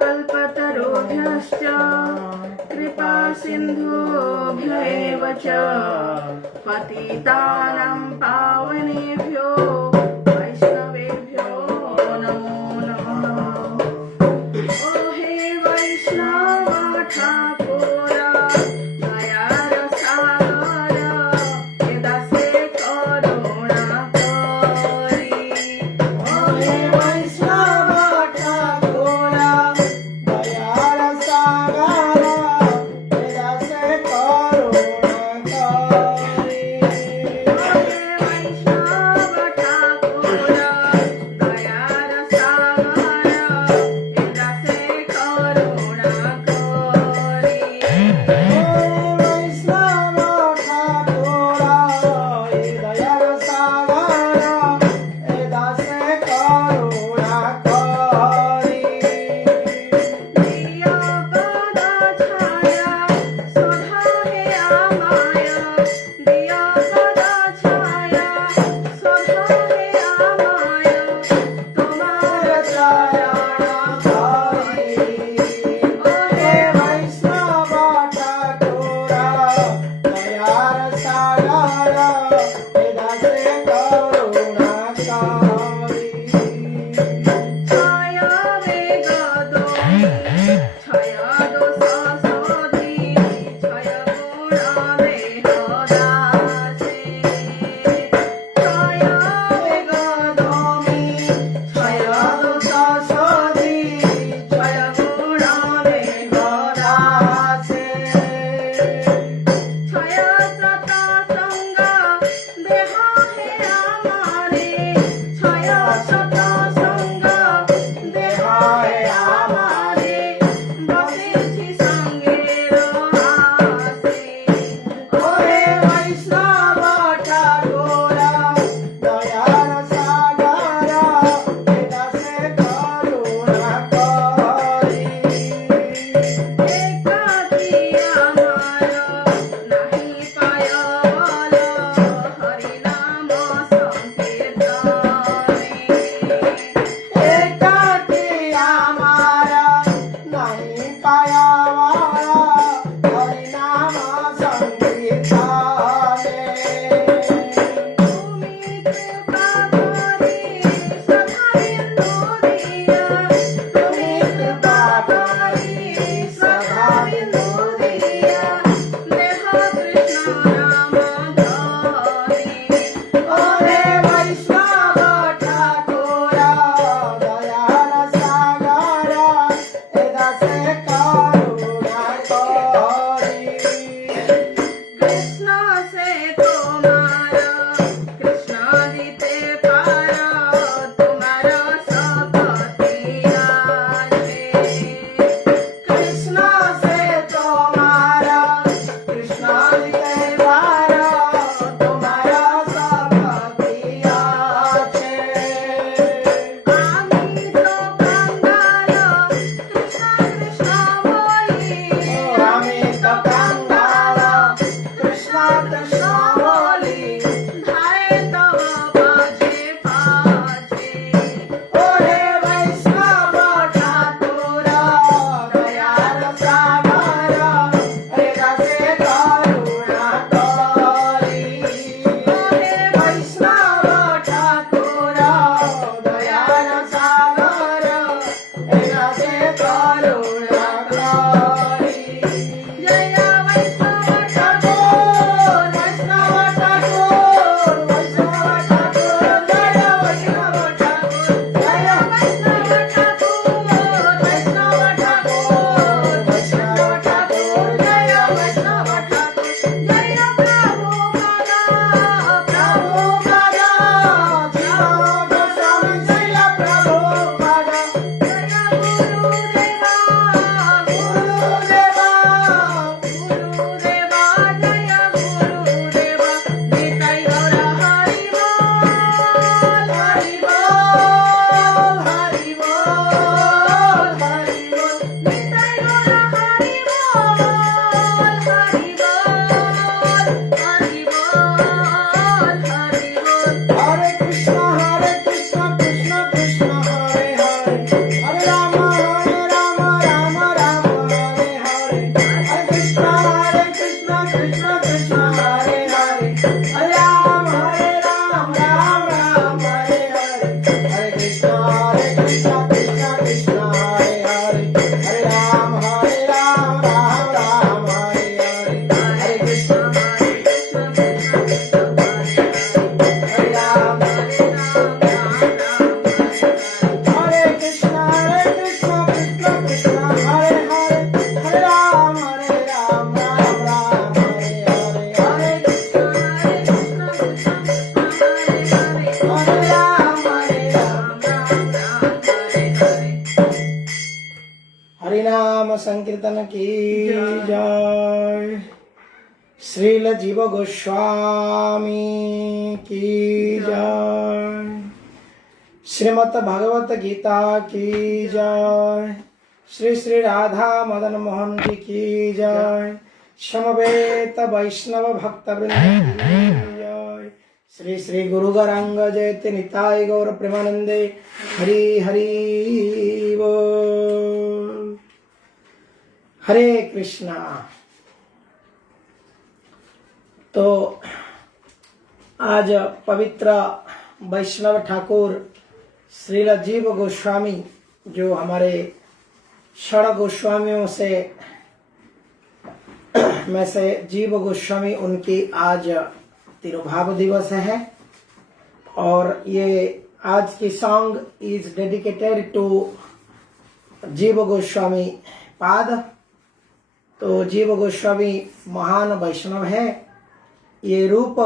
कल्पतरुभ्यश्च कृपा सिन्धुभ्यैव च पतितानां पावनेभ्यो वैष्णवेभ्यो नमो नमः। ओ हे वैष्णव ठाकुरा दयार सागर दासे करुणा करी। ओ हे वैष्णव ठाकुरा दयार सागर दासे करुणा करी। ओ हे वैष्णव ठाकुरा संकीर्तन की जय। श्रील जीव गोस्वामी की जय। श्रीमद् भगवत गीता की जय। श्री श्री राधा मदन मोहन जी की जय। समवेत वैष्णव भक्त वृंद की जय। श्री श्री गुरु गौरांग जयति निताय गौर प्रेमानंदे। हरि हरि बोल। हरे कृष्णा। तो आज पवित्र वैष्णव ठाकुर श्रील जीव गोस्वामी, जो हमारे षड गोस्वामियों से में से जीव गोस्वामी, उनकी आज तिरुभाव दिवस है। और ये आज की सॉन्ग इज डेडिकेटेड टू जीव गोस्वामी पाद। तो जीव गोस्वामी महान वैष्णव है। ये रूप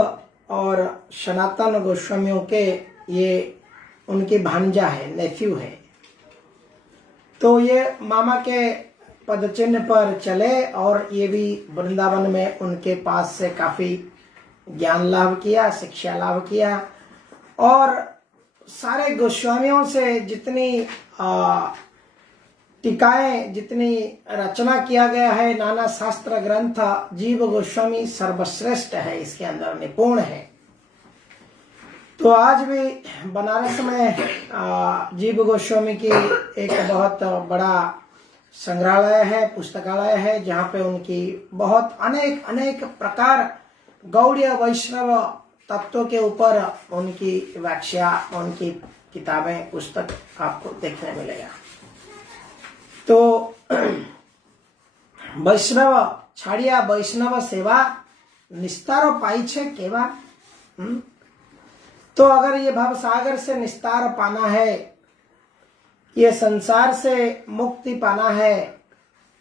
और सनातन गोस्वामियों के ये उनकी भांजा है, नेफ्यू है। तो ये मामा के पदचिन्ह पर चले और ये भी वृंदावन में उनके पास से काफी ज्ञान लाभ किया, शिक्षा लाभ किया। और सारे गोस्वामियों से जितनी टीकाएं, जितनी रचना किया गया है, नाना शास्त्र ग्रंथ, जीव गोस्वामी सर्वश्रेष्ठ है, इसके अंदर निपुण है। तो आज भी बनारस में जीव गोस्वामी की एक बहुत बड़ा संग्रहालय है, पुस्तकालय है, जहाँ पे उनकी बहुत अनेक प्रकार गौड़ीय वैष्णव तत्वों के ऊपर उनकी व्याख्या, उनकी किताबें, पुस्तक आपको देखने मिलेगा। तो वैष्णव छाड़िया वैष्णव सेवा निस्तार पाई छे केवा। तो अगर ये भवसागर से निस्तार पाना है, ये संसार से मुक्ति पाना है,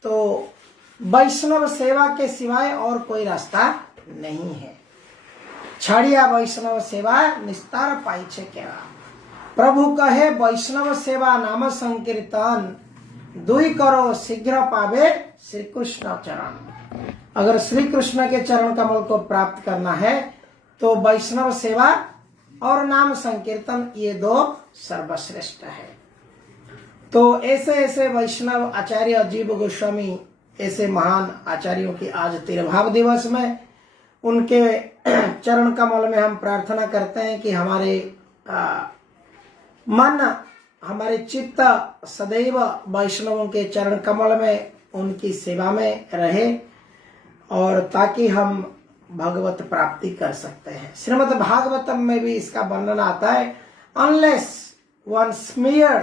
तो वैष्णव सेवा के सिवाय और कोई रास्ता नहीं है। छाड़िया वैष्णव सेवा निस्तार पाई छे केवा। प्रभु कहे वैष्णव सेवा नाम संकीर्तन, दुई करो शीघ्र पावे श्री कृष्ण चरण। अगर श्री कृष्ण के चरण कमल को प्राप्त करना है तो वैष्णव सेवा और नाम संकीर्तन, ये दो सर्वश्रेष्ठ है। तो ऐसे वैष्णव आचार्य जीव गोस्वामी, ऐसे महान आचार्यों की आज तिरुभाव दिवस में उनके चरण कमल में हम प्रार्थना करते हैं कि हमारे मन, हमारे चित्त सदैव वैष्णवों के चरण कमल में, उनकी सेवा में रहे, और ताकि हम भगवत प्राप्ति कर सकते हैं। श्रीमद् भागवतम में भी इसका वर्णन आता है, unless one smear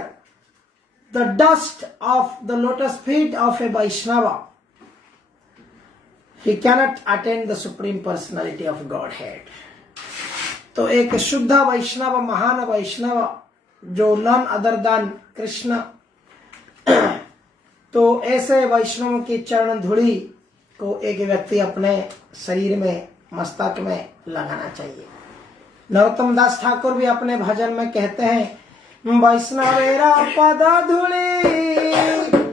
the dust of the lotus feet of a Vaishnava, he cannot attain the supreme personality of Godhead। तो एक शुद्ध वैष्णव, महान वैष्णव, जो नन अदर देन कृष्ण, तो ऐसे वैष्णव की चरण धूलि को एक व्यक्ति अपने शरीर में, मस्तक में लगाना चाहिए। नरोत्तम दास ठाकुर भी अपने भजन में कहते हैं, वैष्णवेरा पद धूलि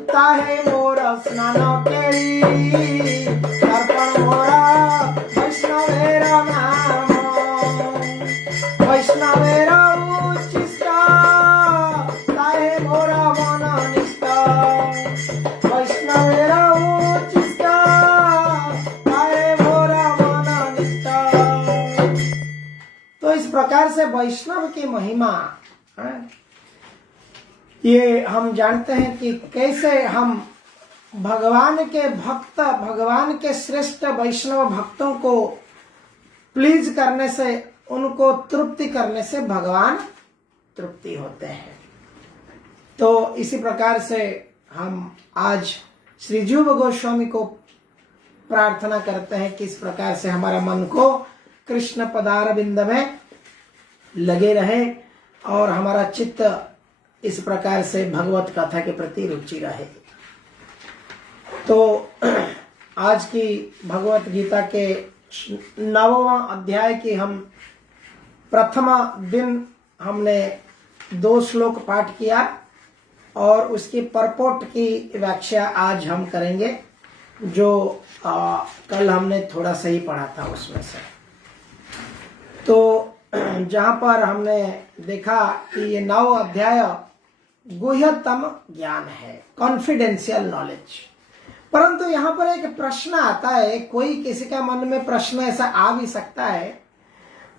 ताहे मोर स्नान केली, अर्पण मोरा वैष्णवेरा नाम, वैष्णवेरा उच्चिष्टा ताहे मोरा मन निष्ठा, वैष्णवेरा उच्चिष्टा ताहे मोरा मन निष्ठा। तो इस प्रकार से वैष्णव की महिमा ये हम जानते हैं कि कैसे हम भगवान के भक्त, भगवान के श्रेष्ठ वैष्णव भक्तों को प्लीज करने से, उनको तृप्ति करने से भगवान तृप्ति होते हैं। तो इसी प्रकार से हम आज श्री जीव गोस्वामी को प्रार्थना करते हैं कि इस प्रकार से हमारा मन को कृष्ण पदारविंद में लगे रहे और हमारा चित्त इस प्रकार से भगवत कथा के प्रति रुचि रहे। तो आज की भगवत गीता के 9वां अध्याय की हम प्रथम दिन हमने 2 श्लोक पाठ किया और उसकी परपोट की व्याख्या आज हम करेंगे, जो कल हमने थोड़ा सा ही पढ़ा था उसमें से। तो जहाँ पर हमने देखा कि ये 9 अध्याय गुह्यतम ज्ञान है, कॉन्फिडेंशियल नॉलेज। परंतु यहाँ पर एक प्रश्न आता है, कोई किसी का मन में प्रश्न ऐसा आ भी सकता है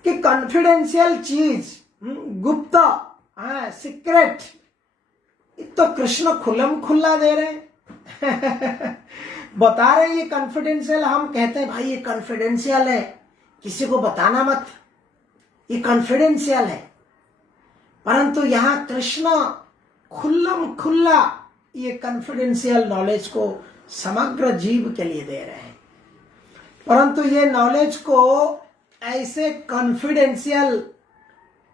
कि कॉन्फिडेंशियल चीज, गुप्त, सीक्रेट, तो कृष्ण खुल्लम खुल्ला दे रहे हैं बता रहे ये कॉन्फिडेंशियल। हम कहते हैं भाई ये कॉन्फिडेंशियल है, किसी को बताना मत, ये कॉन्फिडेंशियल है। परंतु यहाँ कृष्ण खुल्लम खुल्ला ये कॉन्फिडेंशियल नॉलेज को समग्र जीव के लिए दे रहे हैं। परंतु ये नॉलेज को ऐसे कॉन्फिडेंशियल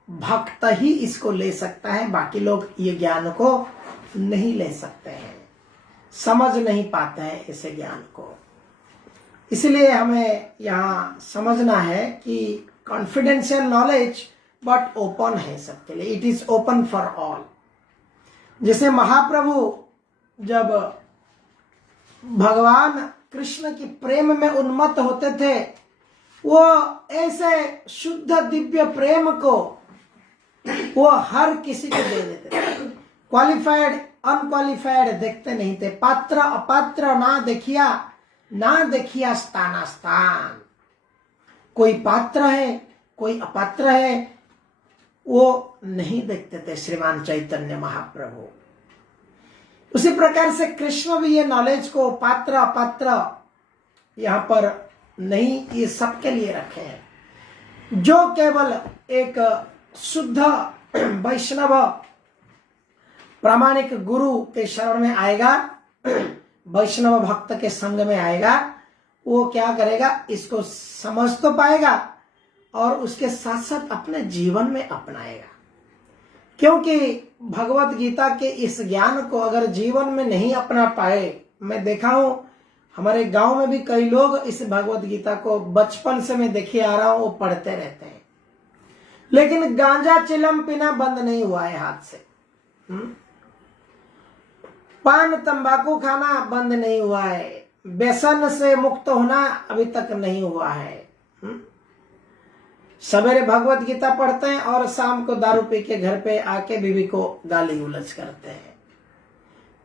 भक्त ही इसको ले सकता है, बाकी लोग ये ज्ञान को नहीं ले सकते हैं, समझ नहीं पाते हैं इसे ज्ञान को। इसलिए हमें यहाँ समझना है कि कॉन्फिडेंशियल नॉलेज बट ओपन है सबके लिए, it is open for all. जैसे महाप्रभु जब भगवान कृष्ण की प्रेम में उन्मत्त होते थे, वो ऐसे शुद्ध दिव्य प्रेम को वो हर किसी को दे देते थे, क्वालिफाइड अनक्वालिफाइड देखते नहीं थे, पात्र अपात्र ना देखिया स्थान। कोई पात्र है कोई अपात्र है वो नहीं देखते थे श्रीमान चैतन्य महाप्रभु। उसी प्रकार से कृष्ण भी ये नॉलेज को पात्र अपात्र यहाँ पर नहीं, ये सबके लिए रखे हैं। जो केवल एक शुद्ध वैष्णव प्रामाणिक गुरु के शरण में आएगा, वैष्णव भक्त के संग में आएगा, वो क्या करेगा, इसको समझ तो पाएगा और उसके साथ साथ अपने जीवन में अपनाएगा। क्योंकि भगवत गीता के इस ज्ञान को अगर जीवन में नहीं अपना पाए, मैं देखा हूं हमारे गांव में भी कई लोग इस भगवत गीता को बचपन से मैं देखे आ रहा हूं, वो पढ़ते रहते हैं, लेकिन गांजा चिलम पीना बंद नहीं हुआ है हाथ से, पान तंबाकू खाना बंद नहीं हुआ है, व्यसन से मुक्त होना अभी तक नहीं हुआ है। सवेरे भगवत गीता पढ़ते हैं और शाम को दारू पी के घर पे आके बीवी को गाली गुलज करते हैं।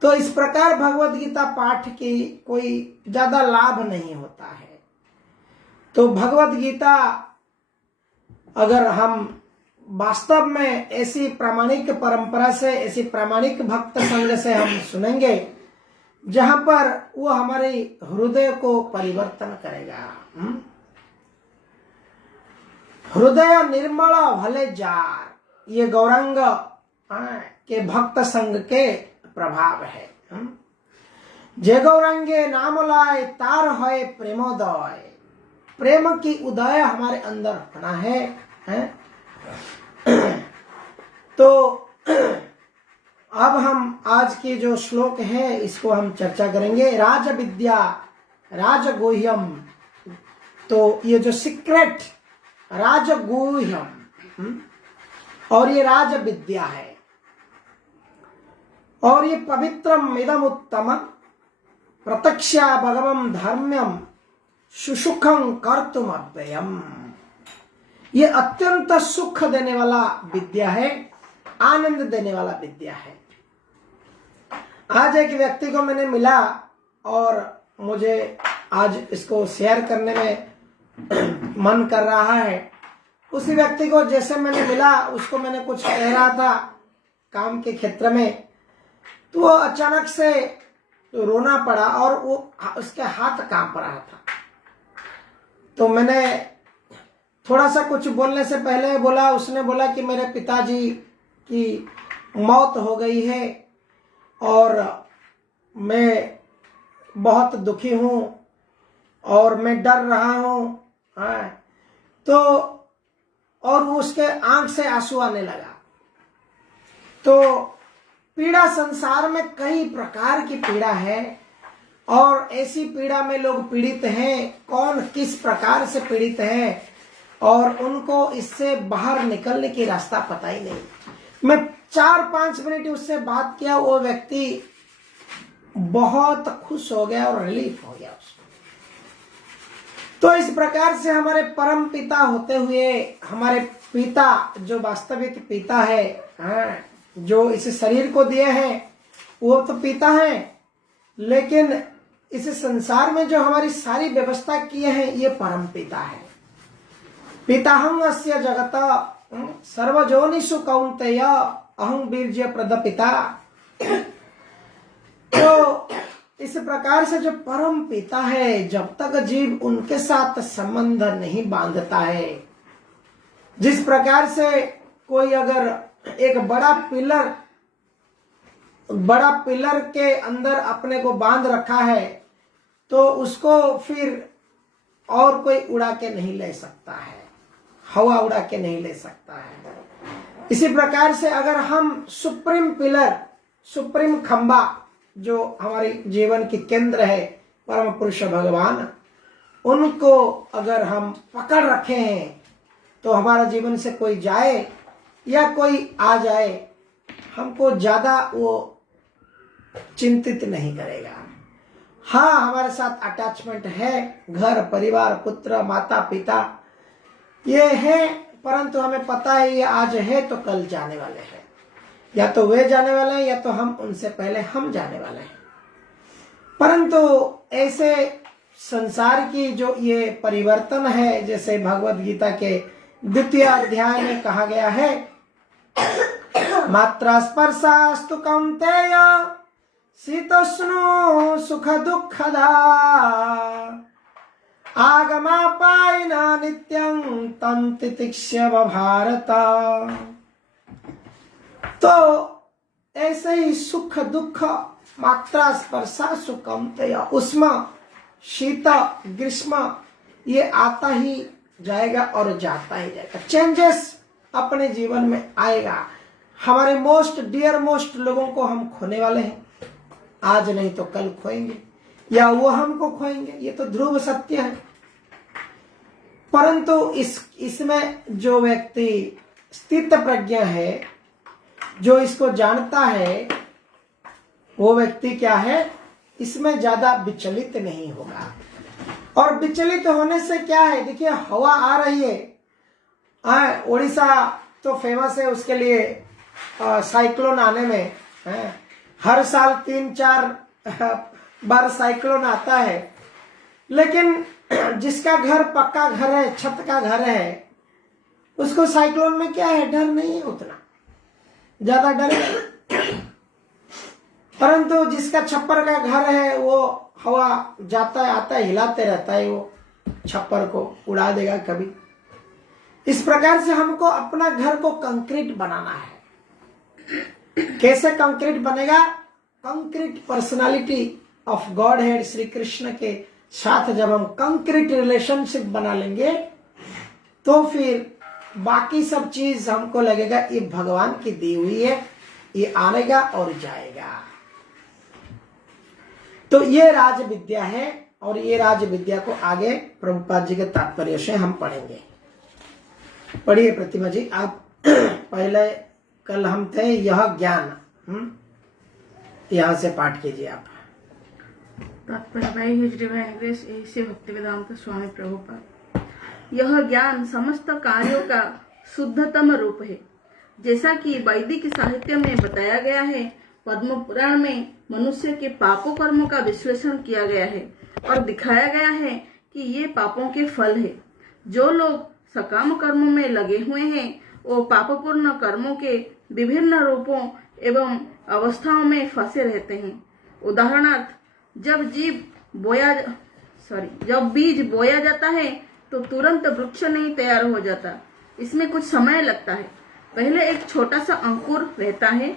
तो इस प्रकार भगवत गीता पाठ की कोई ज्यादा लाभ नहीं होता है। तो भगवत गीता अगर हम वास्तव में ऐसी प्रामाणिक परंपरा से, ऐसी प्रामाणिक भक्त संग से हम सुनेंगे जहां पर वो हमारे हृदय को परिवर्तन करेगा। हृदय निर्मल भले जार, ये गौरांग के भक्त संग के प्रभाव है। जे गौरांगे नाम लाए तार है प्रेमोदय, प्रेम की उदय हमारे अंदर होना है। तो अब हम आज के जो श्लोक है इसको हम चर्चा करेंगे। राज विद्या राजगुह्यम, तो ये जो सीक्रेट राजगुह्यम और ये राज विद्या है, और ये पवित्रम इदम उत्तम प्रत्यक्षा भगवम धर्म्यम सुसुखं कर्तुम अव्ययम, ये अत्यंत सुख देने वाला विद्या है, आनंद देने वाला विद्या है। आज एक व्यक्ति को मैंने मिला और मुझे आज इसको शेयर करने में मन कर रहा है। उसी व्यक्ति को जैसे मैंने मिला, उसको मैंने कुछ कह रहा था काम के क्षेत्र में, तो वो अचानक से रोना पड़ा और वो उसके हाथ कांप रहा था। तो मैंने थोड़ा सा कुछ बोलने से पहले बोला, उसने बोला कि मेरे पिताजी की मौत हो गई है और मैं बहुत दुखी हूँ और मैं डर रहा हूँ, तो और उसके आंख से आंसू आने लगा। तो पीड़ा संसार में कई प्रकार की पीड़ा है और ऐसी पीड़ा में लोग पीड़ित हैं, कौन किस प्रकार से पीड़ित है और उनको इससे बाहर निकलने की रास्ता पता ही नहीं। मैं 4-5 मिनट उससे बात किया, वो व्यक्ति बहुत खुश हो गया और रिलीफ हो गया उसको। तो इस प्रकार से हमारे परम पिता होते हुए, हमारे पिता जो वास्तविक पिता है, जो इस शरीर को दिए हैं वो तो पिता हैं, लेकिन इस संसार में जो हमारी सारी व्यवस्था किए हैं ये परम पिता है। पिताहं अस्य जगत सर्वजोनिषु कौन्तेय अहं बीर्य प्रदपिता। तो इस प्रकार से जो परम पिता है, जब तक जीव उनके साथ संबंध नहीं बांधता है, जिस प्रकार से कोई अगर एक बड़ा पिलर के अंदर अपने को बांध रखा है तो उसको फिर और कोई उड़ा के नहीं ले सकता है, हवा उड़ा के नहीं ले सकता है। इसी प्रकार से अगर हम सुप्रीम पिलर, सुप्रीम खंबा जो हमारे जीवन की केंद्र है परम पुरुष भगवान, उनको अगर हम पकड़ रखे हैं तो हमारा जीवन से कोई जाए या कोई आ जाए, हमको ज्यादा वो चिंतित नहीं करेगा। हाँ, हमारे साथ अटैचमेंट है, घर परिवार पुत्र माता पिता ये है, परंतु हमें पता है ये आज है तो कल जाने वाले हैं, या तो वे जाने वाले हैं या तो हम उनसे पहले हम जाने वाले हैं। परंतु ऐसे संसार की जो ये परिवर्तन है, जैसे भगवत गीता के 2 अध्याय में कहा गया है, मात्रा स्पर्शास्तु कौन्तेय शीतोष्णो सुख दुःखदा आगमापायिना नित्यं तं तितिक्ष्य भारत। तो ऐसे ही सुख दुख, मात्रा स्पर्शा सुकौन्तेय, उष्मा शीत ग्रीष्म ये आता ही जाएगा और जाता ही जाएगा। चेंजेस अपने जीवन में आएगा। हमारे मोस्ट डियर मोस्ट लोगों को हम खोने वाले हैं, आज नहीं तो कल खोएंगे या वो हमको खोएंगे, ये तो ध्रुव सत्य है। परंतु इसमें जो व्यक्ति स्थित प्रज्ञ है, जो इसको जानता है, वो व्यक्ति क्या है, इसमें ज्यादा विचलित नहीं होगा। और विचलित होने से क्या है, देखिए हवा आ रही है, उड़ीसा तो फेमस है उसके लिए साइक्लोन आने में, हर साल 3-4 बार साइक्लोन आता है। लेकिन जिसका घर पक्का घर है, छत का घर है, उसको साइक्लोन में क्या है, डर नहीं है, उतना ज्यादा डर नहीं। परंतु जिसका छप्पर का घर है, वो हवा जाता है आता है हिलाते रहता है, वो छप्पर को उड़ा देगा कभी। इस प्रकार से हमको अपना घर को कंक्रीट बनाना है। कैसे कंक्रीट बनेगा? Concrete personality of God head Shri Krishna के साथ जब हम कंक्रीट रिलेशनशिप बना लेंगे तो फिर बाकी सब चीज हमको लगेगा ये भगवान की दी हुई है, ये आएगा और जाएगा। तो ये राज विद्या है और ये राज विद्या को आगे प्रभुपाद जी के तात्पर्य से हम पढ़ेंगे। पढ़िए प्रतिमा जी आप। पहले कल हम थे यह ज्ञान, यहाँ से पाठ कीजिए आप। तात्पर्य बाई हिज डिवाइन ग्रेस ऐसे भक्तिवेदांत स्वामी प्रभुपाद। यह ज्ञान समस्त कार्यों का शुद्धतम रूप है। जैसा कि वैदिक साहित्य में बताया गया है, पद्म पुराण में मनुष्य के पापों कर्मों का विश्लेषण किया गया है और दिखाया गया है कि ये पापों के फल है। जो लोग सकाम कर्मों में लगे हुए हैं वो पापपूर्ण कर्मों के विभिन्न रूपों एवं अवस्थाओं में फंसे रहते हैं। उदाहरणार्थ, जब बीज बोया जाता है तो तुरंत वृक्ष नहीं तैयार हो जाता, इसमें कुछ समय लगता है। पहले एक छोटा सा अंकुर रहता है,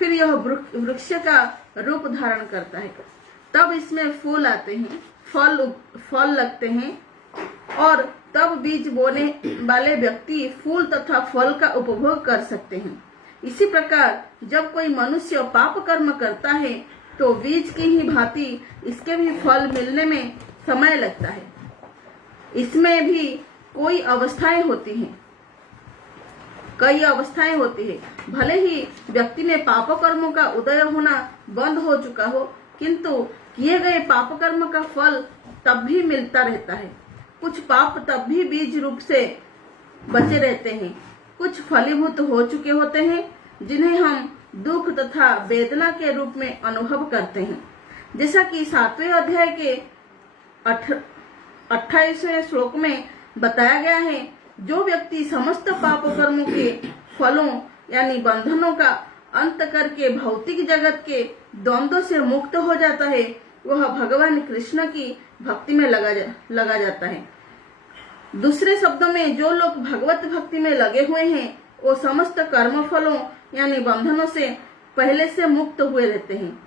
फिर यह वृक्ष का रूप धारण करता है। तब इसमें फूल आते हैं, फल लगते हैं और तब बीज बोने वाले व्यक्ति फूल तथा फल का उपभोग कर सकते हैं। इसी प्रकार जब कोई मनुष्य पाप कर्म करता है तो बीज की ही भांति इसके भी फल मिलने में समय लगता है। इसमें भी कई अवस्थाएं होती हैं। भले ही व्यक्ति में पाप कर्मों का उदय होना बंद हो चुका हो, किंतु किए गए पाप कर्म का फल तब भी मिलता रहता है। कुछ पाप तब भी बीज रूप से बचे रहते हैं, कुछ फलीभूत हो चुके होते हैं, जिन्हें हम दुख तथा वेदना के रूप में अनुभव करते हैं। जैसा कि 7वें अध्याय के 28वें श्लोक में बताया गया है, जो व्यक्ति समस्त पाप कर्मों के फलों यानी बंधनों का अंत करके भौतिक जगत के द्वंद्व से मुक्त हो जाता है, वह भगवान कृष्ण की भक्ति में लगा जाता है। दूसरे शब्दों में जो लोग भगवत भक्ति में लगे हुए हैं वो समस्त कर्म फलों यानी बंधनों से पहले से मुक्त हुए रहते हैं।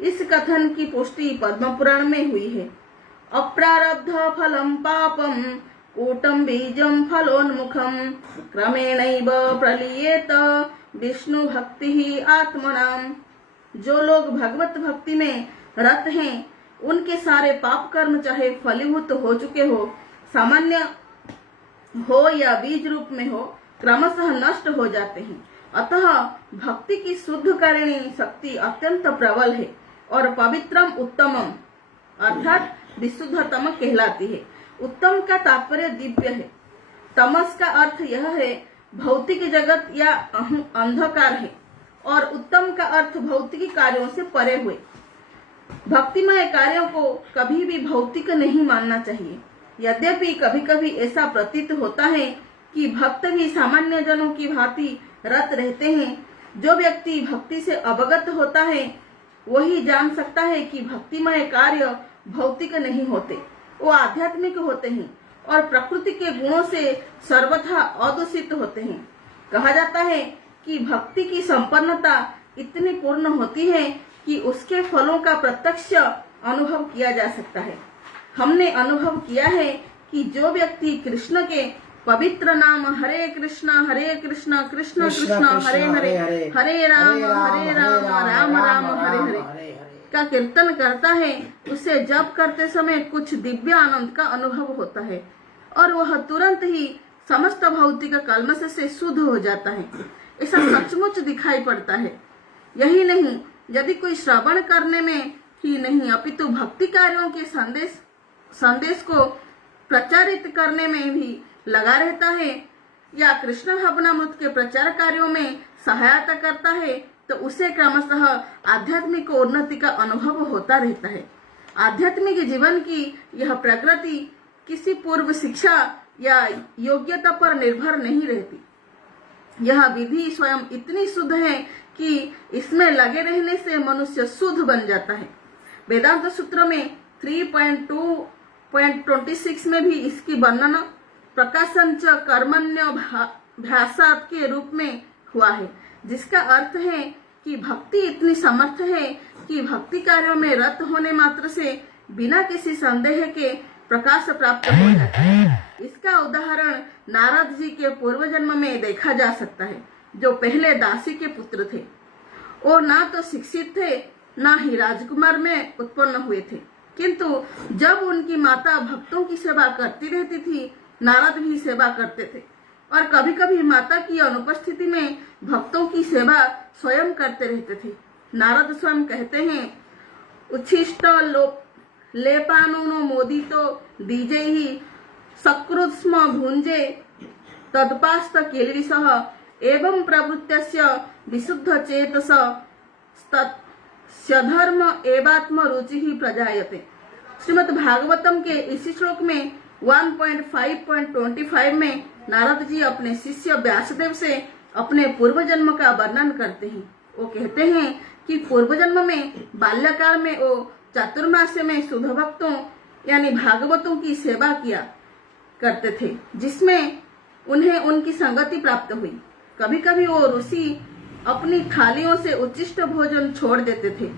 इस कथन की पुष्टि पद्म पुराण में हुई है। अप्रारब्ध फलम पापम कूटम बीजम फलोन्मुखम क्रमेणैव प्रलीयेत विष्णु भक्ति ही आत्मनाम। जो लोग भगवत भक्ति में रत हैं, उनके सारे पाप कर्म चाहे फलीभूत हो चुके हो, सामान्य हो या बीज रूप में हो, क्रमशः नष्ट हो जाते हैं। अतः भक्ति की शुद्ध कारिणी शक्ति अत्यंत प्रबल है और पवित्रम उत्तमम अर्थात विशुद्धतम कहलाती है। उत्तम का तात्पर्य दिव्य है। तमस का अर्थ यह है भौतिक जगत या अंधकार है और उत्तम का अर्थ भौतिक कार्यों से परे हुए। भक्तिमय कार्यों को कभी भी भौतिक नहीं मानना चाहिए। यद्यपि कभी कभी ऐसा प्रतीत होता है कि भक्त भी सामान्य जनों की भांति रत रहते हैं। जो व्यक्ति भक्ति से अवगत होता है वही जान सकता है कि भक्तिमय कार्य भौतिक नहीं होते, वो आध्यात्मिक होते हैं और प्रकृति के गुणों से सर्वथा अदूषित होते हैं। कहा जाता है कि भक्ति की संपन्नता इतनी पूर्ण होती है कि उसके फलों का प्रत्यक्ष अनुभव किया जा सकता है। हमने अनुभव किया है कि जो व्यक्ति कृष्ण के पवित्र नाम हरे कृष्णा कृष्ण कृष्ण हरे हरे हरे राम राम राम हरे हरे का कीर्तन करता है, उसे जप करते समय कुछ दिव्य आनंद का अनुभव होता है और वह तुरंत ही समस्त भौतिक कल्मश से शुद्ध हो जाता है। ऐसा सचमुच दिखाई पड़ता है। यही नहीं, यदि कोई श्रवण करने में ही नहीं अपितु भक्ति कार्यों के संदेश को प्रचारित करने में भी लगा रहता है या कृष्ण भावनामृत के प्रचार कार्यों में सहायता करता है, तो उसे क्रमशः आध्यात्मिक उन्नति का अनुभव होता रहता है। आध्यात्मिक जीवन की यह प्रगति किसी पूर्व शिक्षा या योग्यता पर निर्भर नहीं रहती। यह विधि स्वयं इतनी शुद्ध है कि इसमें लगे रहने से मनुष्य शुद्ध बन जाता है। वेदांत सूत्र में 3.2.26 में भी इसकी वर्णना प्रकाशंच कर्मण्यभ्यासात् के रूप में हुआ है, जिसका अर्थ है कि भक्ति इतनी समर्थ है कि भक्ति कार्यों में रत होने मात्र से बिना किसी संदेह के प्रकाश प्राप्त हो जाता है। इसका उदाहरण नारद जी के पूर्व जन्म में देखा जा सकता है, जो पहले दासी के पुत्र थे। वो ना तो शिक्षित थे, ना ही राजकुमार में उत्पन्न हुए थे, किंतु जब उनकी माता भक्तों की सेवा करती रहती थी, नारद भी सेवा करते थे और कभी कभी माता की अनुपस्थिति में भक्तों की सेवा स्वयं करते रहते थे। नारद स्वयं कहते हैं, उच्छिष्ट लेपानुनो मोदितो दीजे ही सकृत्स्म भुंजे तदपास्त किल्बिषः एवं प्रवृत्तस्य विशुद्ध चेतस स्वधर्म एवात्म रुचि ही प्रजायते। श्रीमद् भागवतम के इसी श्लोक में 1.5.25 में नारद जी अपने शिष्य व्यासदेव से अपने पूर्व जन्म का वर्णन करते हैं। वो कहते हैं कि पूर्व जन्म में बाल्यकाल में वो चातुर्मास्य में शुद्ध भक्तों यानी भागवतों की सेवा किया करते थे, जिसमें उन्हें उनकी संगति प्राप्त हुई। कभी कभी वो ऋषि अपनी थालियों से उच्चिष्ट भोजन छोड़ देते थे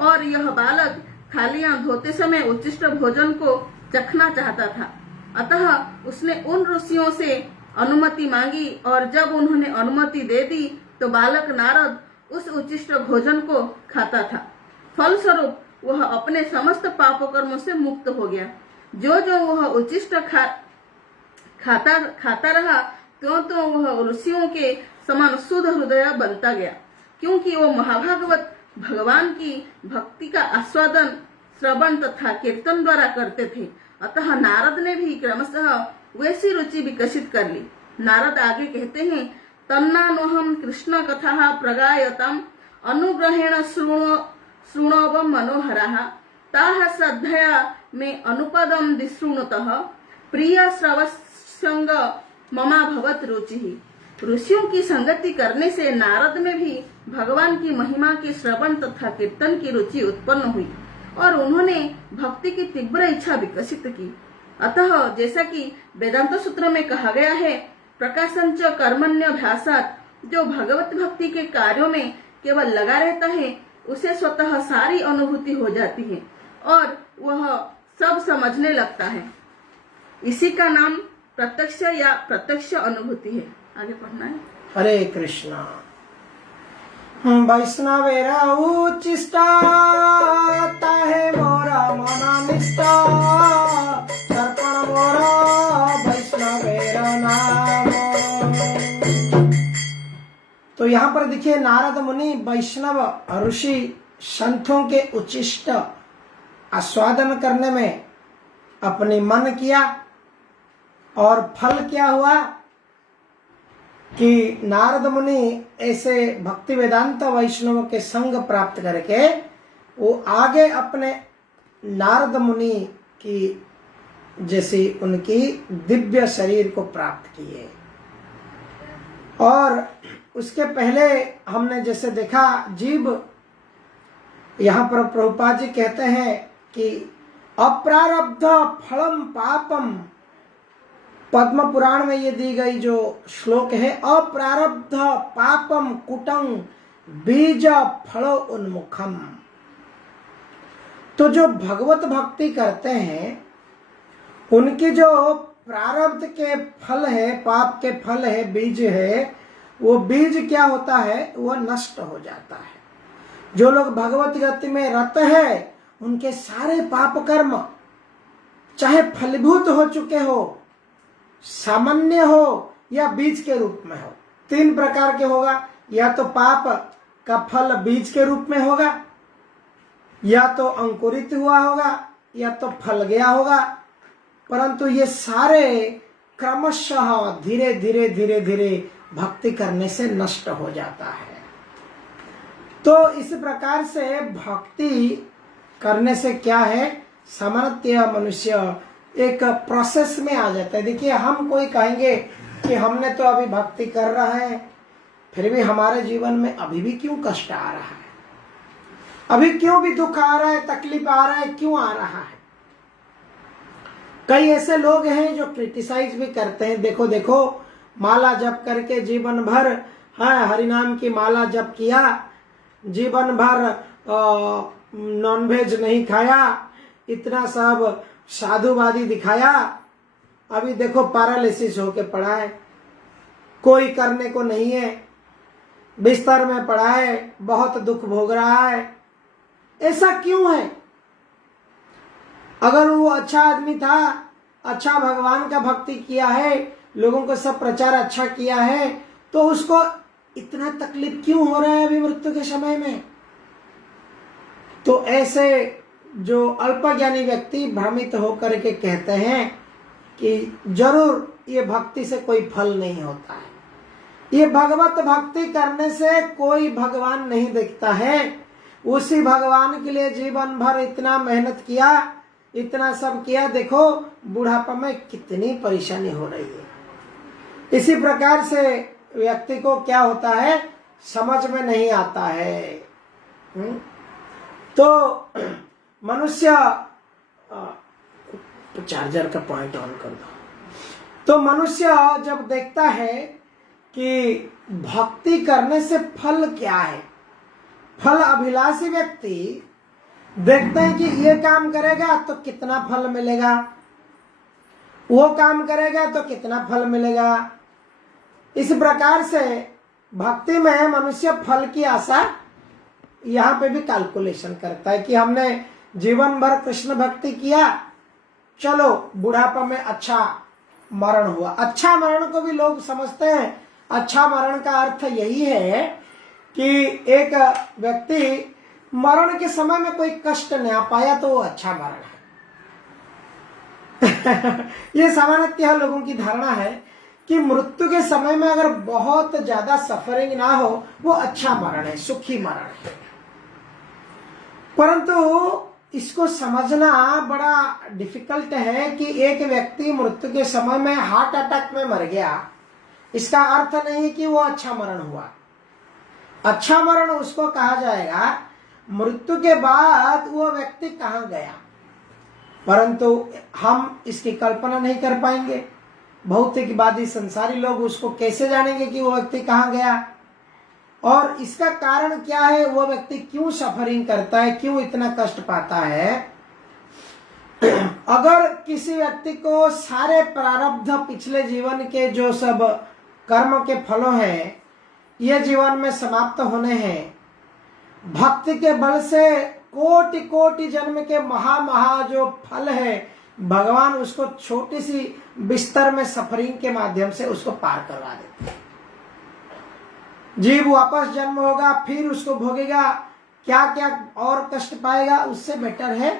और यह बालक थालियां धोते समय उच्चिष्ट भोजन को चखना चाहता था। अतः उसने उन ऋषियों से अनुमति मांगी और जब उन्होंने अनुमति दे दी तो बालक नारद उस उच्चिष्ट भोजन को खाता था। फलस्वरूप वह अपने समस्त पाप कर्मों से मुक्त हो गया। जो जो वह उच्चिष्ट खाता रहा त्यों वह ऋषियों के समान शुद्ध हृदय बनता गया, क्योंकि वो महाभागवत भगवान की भक्ति का आस्वादन श्रवण तथा कीर्तन द्वारा करते थे। अतः नारद ने भी क्रमशः वैसी रुचि विकसित कर ली। नारद आगे कहते हैं, तन्नानोहम कृष्ण कथा प्रगायतम अनुग्रहेण शृणोवम मनोहरः ताः श्रद्धया में अनुपदम दिशृणुतः प्रिय श्रवसंग ममा भवत रुचि। ऋषियों की संगति करने से नारद में भी भगवान की महिमा के श्रवण तथा कीर्तन की रुचि उत्पन्न हुई और उन्होंने भक्ति की तीव्र इच्छा विकसित की। अतः जैसा कि वेदांत सूत्र में कहा गया है, प्रकाशंच कर्मण्यभ्यासात्, जो भगवत भक्ति के कार्यों में केवल लगा रहता है उसे स्वतः सारी अनुभूति हो जाती है और वह सब समझने लगता है। इसी का नाम प्रत्यक्ष या प्रत्यक्ष अनुभूति है। आगे पढ़ना है। हरे कृष्णा। वैष्णवेरा उच्चिष्टा ताहे मोरा मना निष्ठा तर्पण मोरा वैष्णवेरा नाम। तो यहाँ पर देखिए, नारद मुनि वैष्णव ऋषि संतों के उच्चिष्ट आस्वादन करने में अपने मन किया और फल क्या हुआ कि नारद मुनि ऐसे भक्ति वेदांत वैष्णव के संग प्राप्त करके वो आगे अपने नारद मुनि की जैसी उनकी दिव्य शरीर को प्राप्त किए। और उसके पहले हमने जैसे देखा, जीव यहाँ पर प्रभुपाद जी कहते हैं कि अप्रारब्ध फलम पापम, पद्म पुराण में ये दी गई जो श्लोक है, अप्रारब्ध पापम कुटं बीज फलो उन्मुखम। तो जो भगवत भक्ति करते हैं उनकी जो प्रारब्ध के फल है, पाप के फल है, बीज है, वो बीज क्या होता है, वो नष्ट हो जाता है। जो लोग भगवत गति में रत है उनके सारे पाप कर्म चाहे फलीभूत हो चुके हो, सामान्य हो या बीज के रूप में हो, तीन प्रकार के होगा। या तो पाप का फल बीज के रूप में होगा, या तो अंकुरित हुआ होगा, या तो फल गया होगा। परंतु ये सारे क्रमशः धीरे धीरे धीरे धीरे भक्ति करने से नष्ट हो जाता है। तो इस प्रकार से भक्ति करने से क्या है, सामान्य मनुष्य एक प्रोसेस में आ जाता है। देखिए, हम कोई कहेंगे कि हमने तो अभी भक्ति कर रहा है, फिर भी हमारे जीवन में अभी भी क्यों कष्ट आ रहा है, अभी क्यों भी दुख आ रहा है, तकलीफ आ रहा है, क्यों आ रहा है। कई ऐसे लोग हैं जो क्रिटिसाइज भी करते हैं, देखो देखो माला जप करके जीवन भर हरिनाम की माला जप किया, जीवन भर नॉनवेज नहीं खाया, इतना सब साधुवादी दिखाया, अभी देखो पैरालिसिस होके पड़ा है, कोई करने को नहीं है, बिस्तर में पड़ा है, बहुत दुख भोग रहा है। ऐसा क्यों है? अगर वो अच्छा आदमी था, अच्छा भगवान का भक्ति किया है, लोगों को सब प्रचार अच्छा किया है, तो उसको इतना तकलीफ क्यों हो रहा है अभी मृत्यु के समय में? तो ऐसे जो अल्पज्ञानी व्यक्ति भ्रमित होकर के कहते हैं कि जरूर ये भक्ति से कोई फल नहीं होता है, ये भगवत भक्ति करने से कोई भगवान नहीं दिखता है। उसी भगवान के लिए जीवन भर इतना मेहनत किया, इतना सब किया, देखो बुढ़ापा में कितनी परेशानी हो रही है। इसी प्रकार से व्यक्ति को क्या होता है, समझ में नहीं आता है। तो मनुष्य, चार्जर का पॉइंट ऑन कर दो। तो मनुष्य जब देखता है कि भक्ति करने से फल क्या है। फल अभिलाषी व्यक्ति देखते हैं कि ये काम करेगा तो कितना फल मिलेगा, वो काम करेगा तो कितना फल मिलेगा। इस प्रकार से भक्ति में मनुष्य फल की आशा यहाँ पे भी कैलकुलेशन करता है कि हमने जीवन भर कृष्ण भक्ति किया, चलो बुढ़ापा में अच्छा मरण हुआ। अच्छा मरण को भी लोग समझते हैं, अच्छा मरण का अर्थ यही है कि एक व्यक्ति मरण के समय में कोई कष्ट न पाया तो वो अच्छा मरण है। ये सामान्यतः लोगों की धारणा है कि मृत्यु के समय में अगर बहुत ज्यादा सफरिंग ना हो वो अच्छा मरण है, सुखी मरण है। परंतु इसको समझना बड़ा डिफिकल्ट है कि एक व्यक्ति मृत्यु के समय में हार्ट अटैक में मर गया, इसका अर्थ नहीं कि वो अच्छा मरण हुआ। अच्छा मरण उसको कहा जाएगा मृत्यु के बाद वो व्यक्ति कहाँ गया, परंतु हम इसकी कल्पना नहीं कर पाएंगे। भौतिकवादी संसारी लोग उसको कैसे जानेंगे कि वो व्यक्ति कहाँ गया और इसका कारण क्या है, वो व्यक्ति क्यों सफरिंग करता है, क्यों इतना कष्ट पाता है। अगर किसी व्यक्ति को सारे प्रारब्ध पिछले जीवन के जो सब कर्म के फलों हैं ये जीवन में समाप्त होने हैं, भक्ति के बल से कोटि कोटि जन्म के महा जो फल है भगवान उसको छोटी सी बिस्तर में सफरिंग के माध्यम से उसको पार करवा देते हैं। जीव वापस जन्म होगा फिर उसको भोगेगा, क्या क्या और कष्ट पाएगा। उससे बेटर है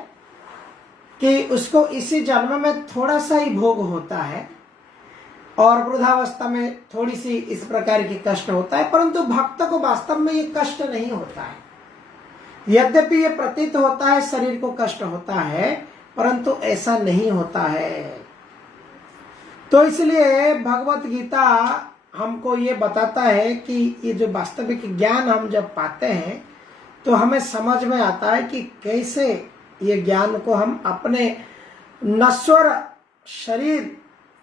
कि उसको इसी जन्म में थोड़ा सा ही भोग होता है और वृद्धावस्था में थोड़ी सी इस प्रकार की कष्ट होता है, परंतु भक्त को वास्तव में ये कष्ट नहीं होता है। यद्यपि ये प्रतीत होता है शरीर को कष्ट होता है, परंतु ऐसा नहीं होता है। तो इसलिए भगवत गीता हमको ये बताता है कि ये जो वास्तविक ज्ञान हम जब पाते हैं तो हमें समझ में आता है कि कैसे ये ज्ञान को हम अपने नश्वर शरीर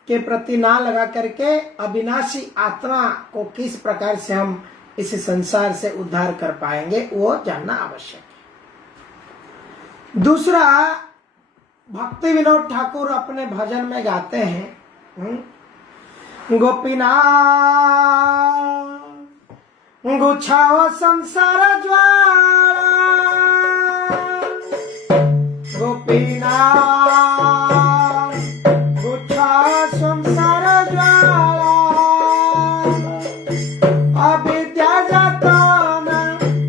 के प्रति ना लगा करके अविनाशी आत्मा को किस प्रकार से हम इस संसार से उद्धार कर पाएंगे वो जानना आवश्यक है। दूसरा, भक्ति विनोद ठाकुर अपने भजन में गाते हैं, गोपीनाथ गुच्छाओ संसार ज्वाला, गोपीनाथ गुच्छाओ संसार ज्वाला, अविद्या जतन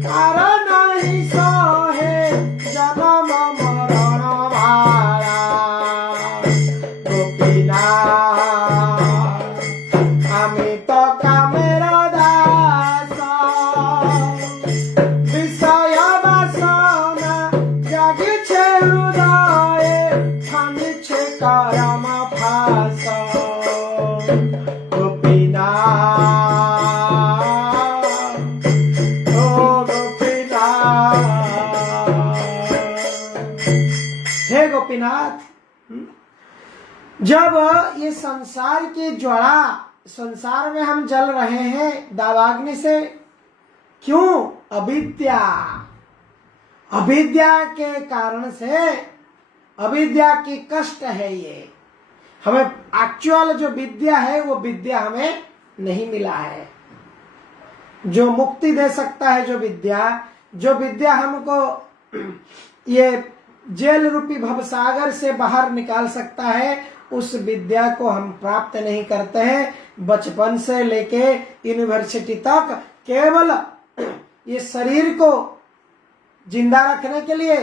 कारण ही सोहे जन्म मरण भाला, गोपीनाथ अमित कामेर दास, विषय वासना जागिছে हृदये, ठानिছে करम फास, गोपीनाथ ओ गोपीनाथ। हे गोपीनाथ, जब ये संसार की ज्वाला, संसार में हम जल रहे हैं दावाग्नि से, क्यों? अविद्या, अविद्या के कारण से, अविद्या की कष्ट है ये। हमें एक्चुअल जो विद्या है वो विद्या हमें नहीं मिला है। जो मुक्ति दे सकता है, जो विद्या हमको ये जेल रूपी भवसागर से बाहर निकाल सकता है, उस विद्या को हम प्राप्त नहीं करते हैं। बचपन से लेके यूनिवर्सिटी तक केवल ये शरीर को जिंदा रखने के लिए,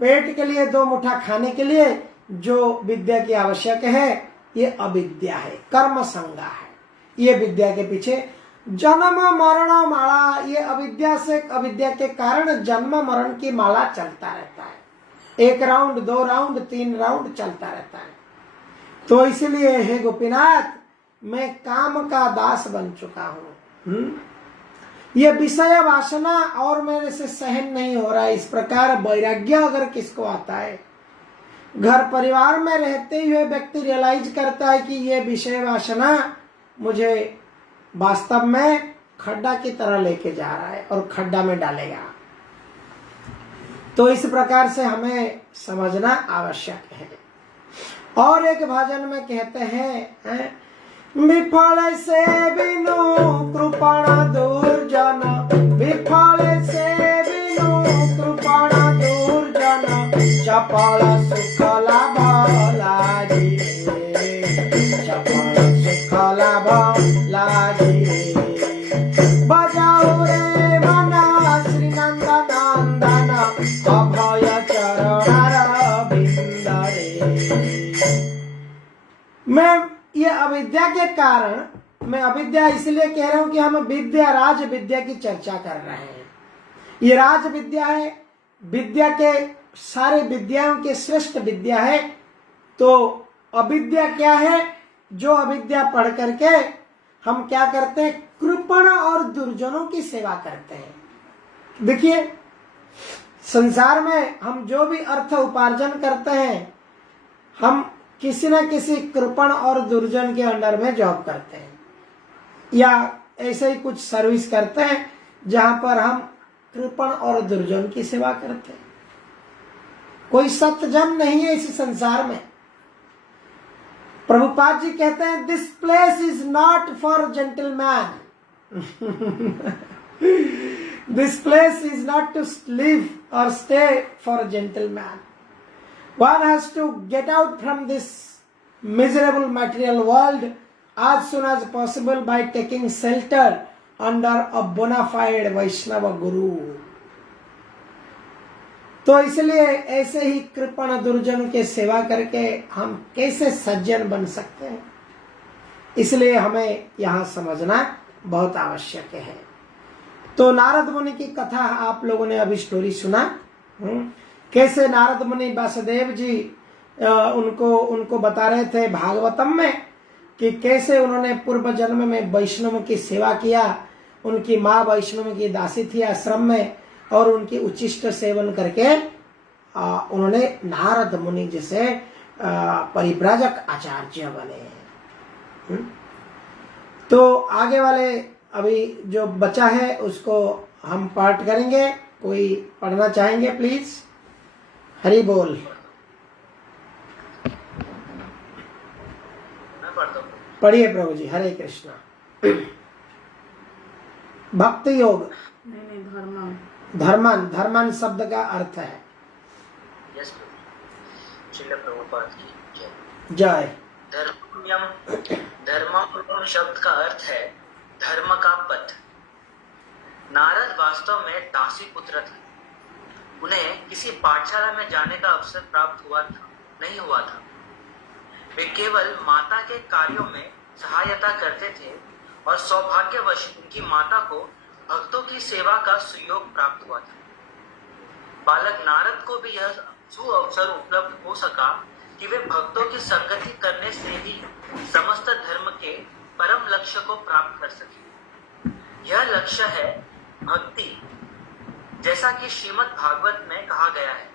पेट के लिए, दो मुठ्ठा खाने के लिए जो विद्या की आवश्यक है ये अविद्या है, कर्म संगा है। ये विद्या के पीछे जन्म मरण माला, ये अविद्या से, अविद्या के कारण जन्म मरण की माला चलता रहता है। 1 राउंड, 2 राउंड, 3 राउंड चलता रहता है। तो इसलिए हे गोपीनाथ, मैं काम का दास बन चुका हूं। ये विषय वासना और मेरे से सहन नहीं हो रहा है। इस प्रकार वैराग्य अगर किसको आता है, घर परिवार में रहते हुए व्यक्ति रियलाइज करता है कि ये विषय वासना मुझे वास्तव में खड्डा की तरह लेके जा रहा है और खड्डा में डालेगा। तो इस प्रकार से हमें समझना आवश्यक है। और एक भजन में कहते हैं, विफल से बिनु कृपण दुर्जन, विफल से बिनु कृपण दुर्जन, चपल सुख लाभ लागी, चपल सुख लाभ लागी। बजाओ रे मना श्री नंद नंदन, अभय चरण बिंद रे। मैं ये अविद्या के कारण, मैं अविद्या इसलिए कह रहा हूं कि हम विद्या, राज विद्या की चर्चा कर रहे हैं। ये राज विद्या है, विद्या के सारे विद्याओं के श्रेष्ठ विद्या है। तो अविद्या क्या है? जो अविद्या पढ़ करके हम क्या करते हैं? कृपण और दुर्जनों की सेवा करते हैं। देखिए, संसार में हम जो भी अर्थ उपार्जन करते हैं, हम किसी न किसी कृपण और दुर्जन के अंडर में जॉब करते हैं, या ऐसे ही कुछ सर्विस करते हैं जहां पर हम कृपण और दुर्जन की सेवा करते हैं। कोई सत्यजन नहीं है इस संसार में। प्रभुपाद जी कहते हैं, this place is not for gentleman, this place is not to live और stay for gentleman. One has to get out from this miserable material world as soon as possible by taking shelter under a bona fide Vaishnava Guru. तो इसलिए ऐसे ही कृपण दुर्जन के सेवा करके हम कैसे सज्जन बन सकते हैं, इसलिए हमें यहाँ समझना बहुत आवश्यक है। तो नारद मुनि की कथा आप लोगों ने अभी स्टोरी सुना, कैसे नारद मुनि वासुदेव जी उनको बता रहे थे भागवतम में कि कैसे उन्होंने पूर्व जन्म में वैष्णव की सेवा किया। उनकी माँ वैष्णव की दासी थी आश्रम में, और उनकी उच्चिष्ट सेवन करके उन्होंने नारद मुनि जैसे परिव्राजक आचार्य बने। तो आगे वाले अभी जो बचा है उसको हम पाठ करेंगे। कोई पढ़ना चाहेंगे प्लीज? हरि बोल। पढ़िए प्रभु जी। हरे कृष्णा। भक्ति योग नहीं, धर्मम। धर्मन, धर्मन शब्द का अर्थ है जय। धर्मम शब्द का अर्थ है धर्म का पथ। नारद वास्तव में दासी पुत्र थे। उन्हें किसी पाठशाला में जाने का अवसर प्राप्त नहीं हुआ था। वे केवल माता के कार्यों में सहायता करते थे और सौभाग्यवश उनकी माता को भक्तों की सेवा का सुयोग प्राप्त हुआ था। बालक नारद को भी यह सुअवसर उपलब्ध हो सका कि वे भक्तों की संगति करने से ही समस्त धर्म के परम लक्ष्य को प्राप्त कर सके। यह लक्ष्य है भक्ति, जैसा कि श्रीमद् भागवत में कहा गया है,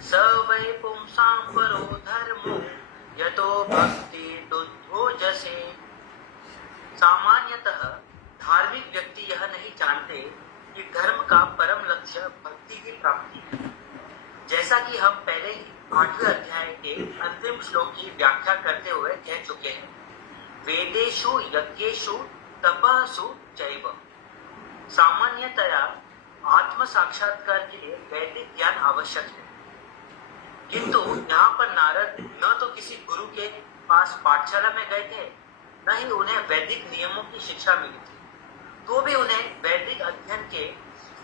स वै पुंसां परो धर्मो यतो भक्ति दुद्धोजसे। सामान्यतः धार्मिक व्यक्ति यह नहीं जानते कि धर्म का परम लक्ष्य भक्ति की प्राप्ति है। जैसा कि हम पहले ही 8वें अध्याय के अंतिम श्लोक की व्याख्या करते हुए कह चुके हैं, वेदेषु यज्ञेषु तपःसु चैव। सामान्यतया आत्म साक्षात्कार के लिए वैदिक ज्ञान आवश्यक है, किंतु यहाँ पर नारद न तो किसी गुरु के पास पाठशाला में गए थे, न ही उन्हें वैदिक नियमों की शिक्षा मिली थी, तो भी उन्हें वैदिक अध्ययन के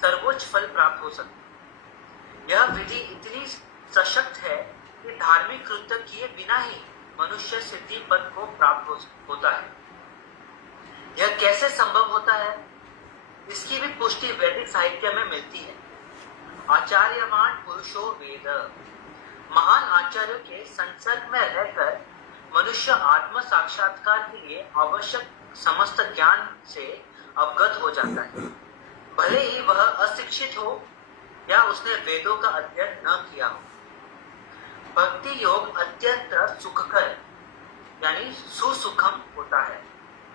सर्वोच्च फल प्राप्त हो सकते। यह विधि इतनी सशक्त है कि धार्मिक कृत्य किए बिना ही मनुष्य सिद्धि पद को प्राप्त होता है। यह कैसे संभव होता है, इसकी भी पुष्टि वैदिक साहित्य में मिलती है। आचार्यवान पुरुषो वेद। महान आचार्यों के संसर्ग में रहकर मनुष्य आत्म साक्षात्कार के लिए आवश्यक समस्त ज्ञान से अवगत हो जाता है, भले ही वह अशिक्षित हो या उसने वेदों का अध्ययन न किया हो। भक्ति योग अत्यंत सुखकर यानी सुसुखम होता है।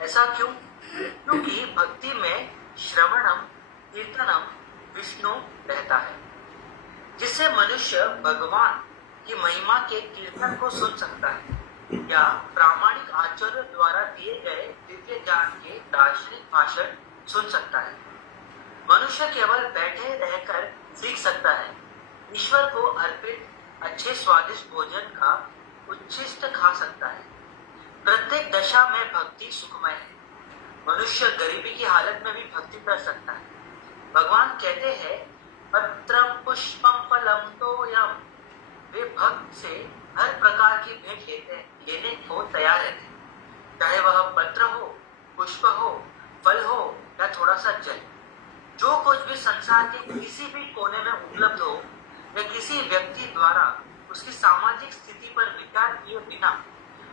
ऐसा क्यों? क्योंकि भक्ति में श्रवणम कीर्तनम विष्णु रहता है, जिससे मनुष्य भगवान की महिमा के कीर्तन को सुन सकता है या प्रामाणिक आचार्य द्वारा दिए गए दिव्य ज्ञान के दार्शनिक भाषण सुन सकता है। मनुष्य केवल बैठे रहकर सीख सकता है, ईश्वर को अर्पित अच्छे स्वादिष्ट भोजन का उच्छिष्ट खा सकता है। प्रत्येक दशा में भक्ति सुखमय है। मनुष्य गरीबी की हालत में भी भक्ति कर सकता है। भगवान कहते हैं, पत्रम पुष्पम फलम तोयम। वे भक्त से हर प्रकार की भेंट लेने को तैयार रहते हैं, चाहे वह पत्र हो, पुष्प हो, फल हो या थोड़ा सा जल। जो कुछ भी संसार के किसी भी कोने में उपलब्ध हो या किसी व्यक्ति द्वारा उसकी सामाजिक स्थिति पर विचार किए बिना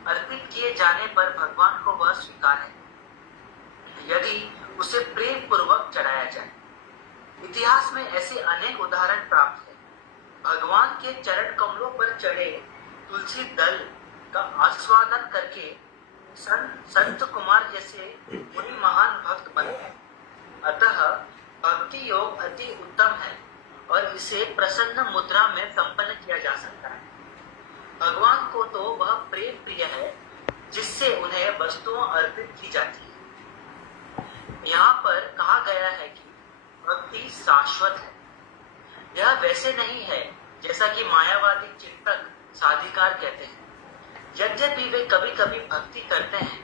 अर्पित किए जाने पर भगवान को वह स्वीकार है, यदि उसे प्रेम पूर्वक चढ़ाया जाए। इतिहास में ऐसे अनेक उदाहरण प्राप्त हैं। भगवान के चरण कमलों पर चढ़े तुलसी दल का आस्वादन करके संत कुमार जैसे मुनि महान भक्त बने। अतः भक्ति योग अति उत्तम है और इसे प्रसन्न मुद्रा में संपन्न किया जा सकता है। भगवान को तो वह प्रेम प्रिय है जिससे उन्हें वस्तुएं अर्पित की जाती है। यहाँ पर कहा गया है कि भक्ति शाश्वत है। यह वैसे नहीं है जैसा कि मायावादी चिंतक साधिकार कहते हैं। यद्यपि वे कभी कभी भक्ति करते हैं,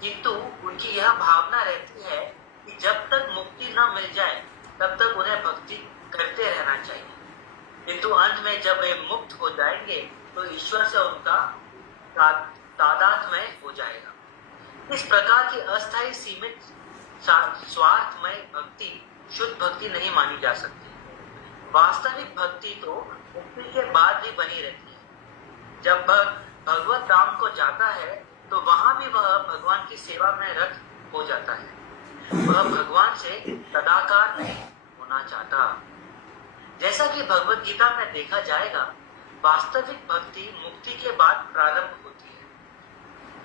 किंतु उनकी यह भावना रहती है कि जब तक मुक्ति न मिल जाए तब तक उन्हें भक्ति करते रहना चाहिए, किंतु अंत में जब वे मुक्त हो जाएंगे तो ईश्वर से उनका तादात्म्य हो जाएगा। इस प्रकार की अस्थायी सीमित स्वार्थमय भक्ति शुद्ध भक्ति नहीं मानी जा सकती। वास्तविक भक्ति तो मुक्ति के बाद भी बनी रहती है। जब भक्त भगवत धाम को जाता है तो वहां भी वह भगवान की सेवा में रत हो जाता है। वह भगवान से सदाकार नहीं होना चाहता। जैसा कि भगवत गीता में देखा जाएगा, वास्तविक भक्ति मुक्ति के बाद प्रारंभ होती है।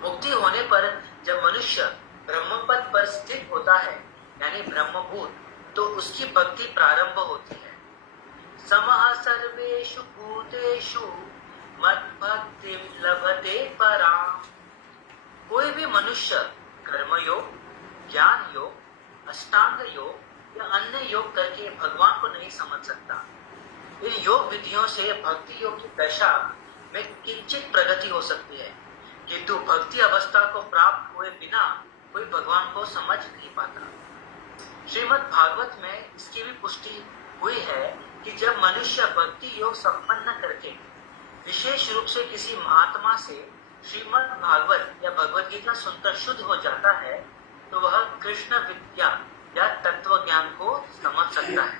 मुक्ति होने पर जब मनुष्य ब्रह्मपद पर स्थित होता है, यानी ब्रह्मभूत, तो उसकी भक्ति प्रारंभ होती है। समः सर्वेषु भूतेषु मद्भक्तिं लभते पराम्। कोई भी मनुष्य कर्म योग, ज्ञान योग, अष्टांग योग या अन्य योग करके भगवान को नहीं समझ सकता। इन योग विधियों से भक्ति योग की दशा में किंचित प्रगति हो सकती है, किंतु भक्ति अवस्था को प्राप्त हुए बिना कोई भगवान को समझ नहीं पाता। श्रीमद् भागवत में इसकी भी पुष्टि हुई है कि जब मनुष्य भक्ति योग संपन्न करके विशेष रूप से किसी महात्मा से श्रीमद् भागवत या भगवद गीता सुनकर शुद्ध हो जाता है, तो वह कृष्ण विद्या या तत्व ज्ञान को समझ सकता है।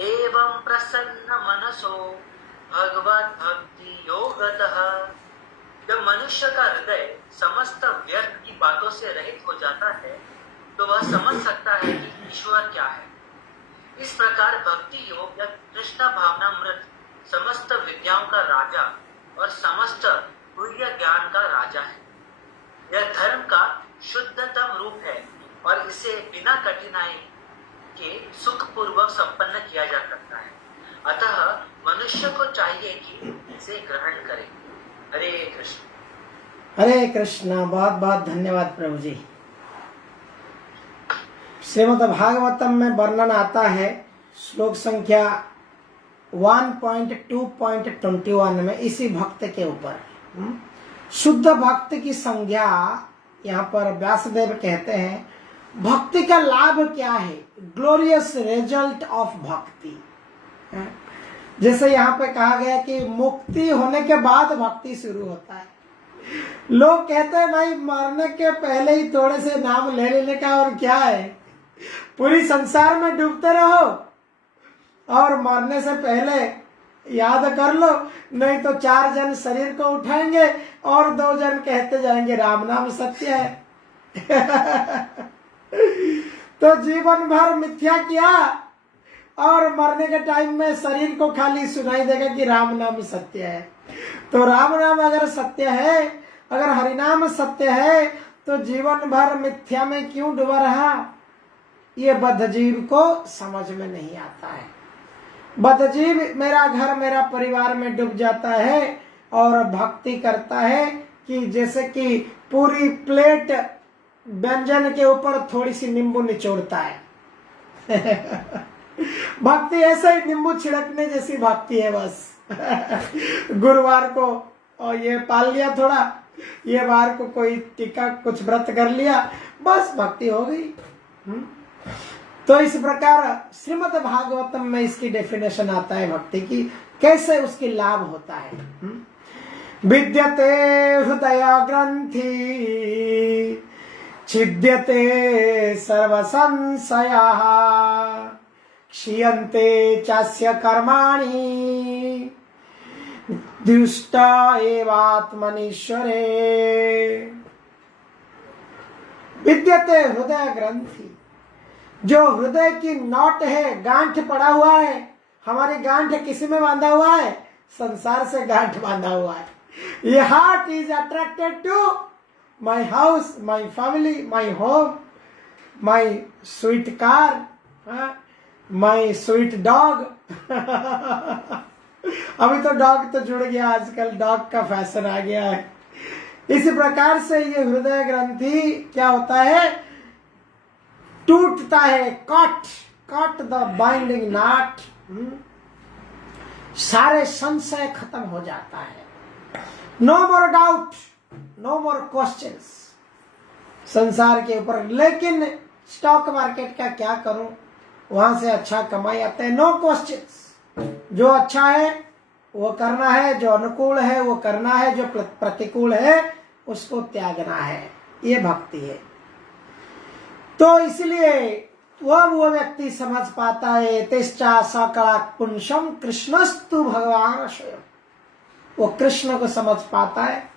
एवं प्रसन्न मनसो भगवत भक्ति योगतः। जब मनुष्य का हृदय समस्त व्यर्थ की बातों से रहित हो जाता है तो वह समझ सकता है कि ईश्वर क्या है। इस प्रकार भक्ति योग या कृष्ण भावनामृत समस्त विद्याओं का राजा और समस्त तुल्य ज्ञान का राजा है। यह धर्म का शुद्धतम रूप है और इसे बिना कठिनाई के सुख पूर्वक संपन्न किया जा सकता है। अतः मनुष्य को चाहिए कि इसे ग्रहण करे। हरे कृष्ण। हरे कृष्णा। बहुत बहुत धन्यवाद प्रभु जी। श्रीमद् भागवतम में वर्णन आता है, श्लोक संख्या 1.2.21 में इसी भक्त के ऊपर शुद्ध भक्त की संज्ञा यहाँ पर व्यासदेव कहते हैं, भक्ति का लाभ क्या है, ग्लोरियस रिजल्ट ऑफ भक्ति। जैसे यहाँ पे कहा गया कि मुक्ति होने के बाद भक्ति शुरू होता है। लोग कहते हैं भाई मरने के पहले ही थोड़े से नाम ले लेने का और क्या है, पूरी संसार में डूबते रहो और मरने से पहले याद कर लो, नहीं तो 4 जन शरीर को उठाएंगे और 2 जन कहते जाएंगे राम नाम सत्य है। तो जीवन भर मिथ्या किया और मरने के टाइम में शरीर को खाली सुनाई देगा कि राम नाम सत्य है। तो राम नाम अगर सत्य है, अगर हरिनाम सत्य है, तो जीवन भर मिथ्या में क्यों डूबा रहा, ये बद्धजीव को समझ में नहीं आता है। बद्धजीव मेरा घर मेरा परिवार में डूब जाता है और भक्ति करता है कि जैसे कि पूरी प्लेट व्यंजन के ऊपर थोड़ी सी नींबू निचोड़ता है। भक्ति ऐसे ही नींबू छिड़कने जैसी भक्ति है बस। गुरुवार को और ये पाल लिया थोड़ा, ये बार को कोई टीका कुछ व्रत कर लिया, बस भक्ति हो गई। तो इस प्रकार श्रीमद् भागवतम में इसकी डेफिनेशन आता है भक्ति की, कैसे उसकी लाभ होता है। विद्यते हृदय ग्रंथि छिद्यते सर्व संशयाः क्षीयन्ते चास्य कर्माणि दुष्ट एवात्मनीश्वरे। विद्यते हृदय ग्रंथि, जो हृदय की नॉट है, गांठ पड़ा हुआ है। हमारी गांठ किसी में बांधा हुआ है, संसार से गांठ बांधा हुआ है। ये heart is attracted to my house, my family, my home, my sweet car, my sweet dog. अभी तो डॉग तो जुड़ गया, आजकल डॉग का फैशन आ गया है। इसी प्रकार से ये हृदय ग्रंथि क्या होता है, टूटता है। कट द बाइंडिंग नॉट, सारे संशय खत्म हो जाता है। No more doubt, no more questions संसार के ऊपर। लेकिन स्टॉक मार्केट का क्या करूं, वहां से अच्छा कमाई आते हैं। नो क्वेश्चंस, जो अच्छा है वो करना है, जो अनुकूल है वो करना है, जो प्रतिकूल है उसको त्यागना है। ये भक्ति है। तो इसलिए वो व्यक्ति समझ पाता है, तेष्टा सकला पुंसम कृष्णस्तु भगवान स्वयं, वो कृष्ण को समझ पाता है।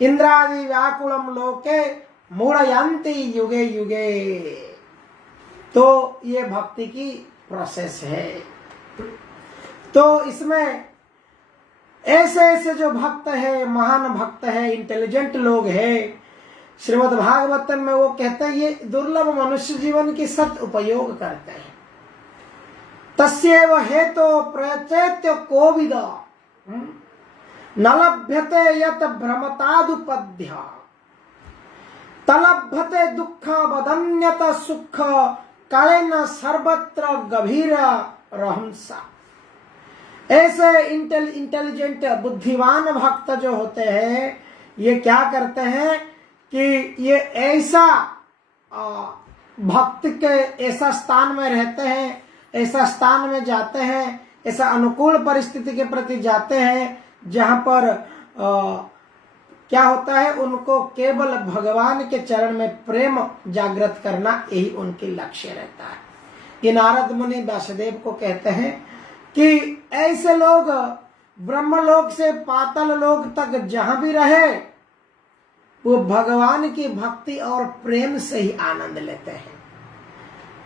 इंद्रादि व्याकुलम लोके मूढ़यन्ति युगे युगे। तो ये भक्ति की प्रोसेस है। तो इसमें ऐसे ऐसे जो भक्त है, महान भक्त है, इंटेलिजेंट लोग हैं, श्रीमद् भागवतम में वो कहते हैं ये दुर्लभ मनुष्य जीवन की सत उपयोग करते हैं। तस्यैव हेतो प्रचेत्य कोविद न लभ्यते यत भ्रमतादुपध्य तलभ्यते दुःख बदन्यत सुख कालेन सर्वत्र गभीर रहंसा। ऐसे इंटेलिजेंट बुद्धिमान भक्त जो होते हैं, ये क्या करते हैं कि ये ऐसा भक्त के ऐसा स्थान में रहते हैं, ऐसा स्थान में जाते हैं, ऐसा अनुकूल परिस्थिति के प्रति जाते हैं जहां पर क्या होता है, उनको केवल भगवान के चरण में प्रेम जागृत करना यही उनके लक्ष्य रहता है। ये नारद मुनि व्यासदेव को कहते हैं कि ऐसे लोग ब्रह्मलोक से पाताल लोक तक जहां भी रहे वो भगवान की भक्ति और प्रेम से ही आनंद लेते हैं।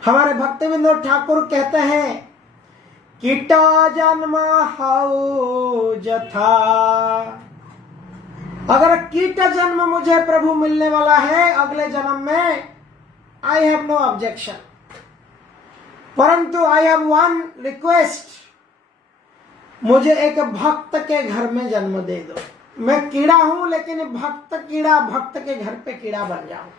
हमारे भक्तिविनोद ठाकुर कहते हैं, कीटा जन्म हऊ जथा, अगर कीट जन्म मुझे प्रभु मिलने वाला है अगले जन्म में, आई हैव नो ऑब्जेक्शन, परंतु आई हैव वन रिक्वेस्ट, मुझे एक भक्त के घर में जन्म दे दो। मैं कीड़ा हूं लेकिन भक्त के घर पे कीड़ा बन जाऊं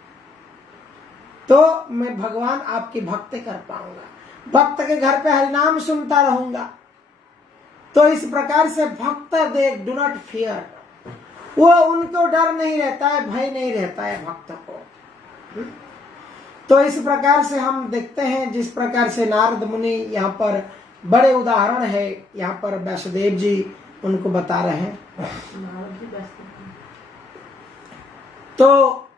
तो मैं भगवान आपकी भक्ति कर पाऊंगा, भक्त के घर पे हरिनाम सुनता रहूंगा। तो इस प्रकार से भक्त दे डू नॉट फियर, वो उनको डर नहीं रहता है, भय नहीं रहता है भक्त को। तो इस प्रकार से हम देखते हैं जिस प्रकार से नारद मुनि यहाँ पर बड़े उदाहरण है, यहाँ पर व्यासदेव जी उनको बता रहे हैं। तो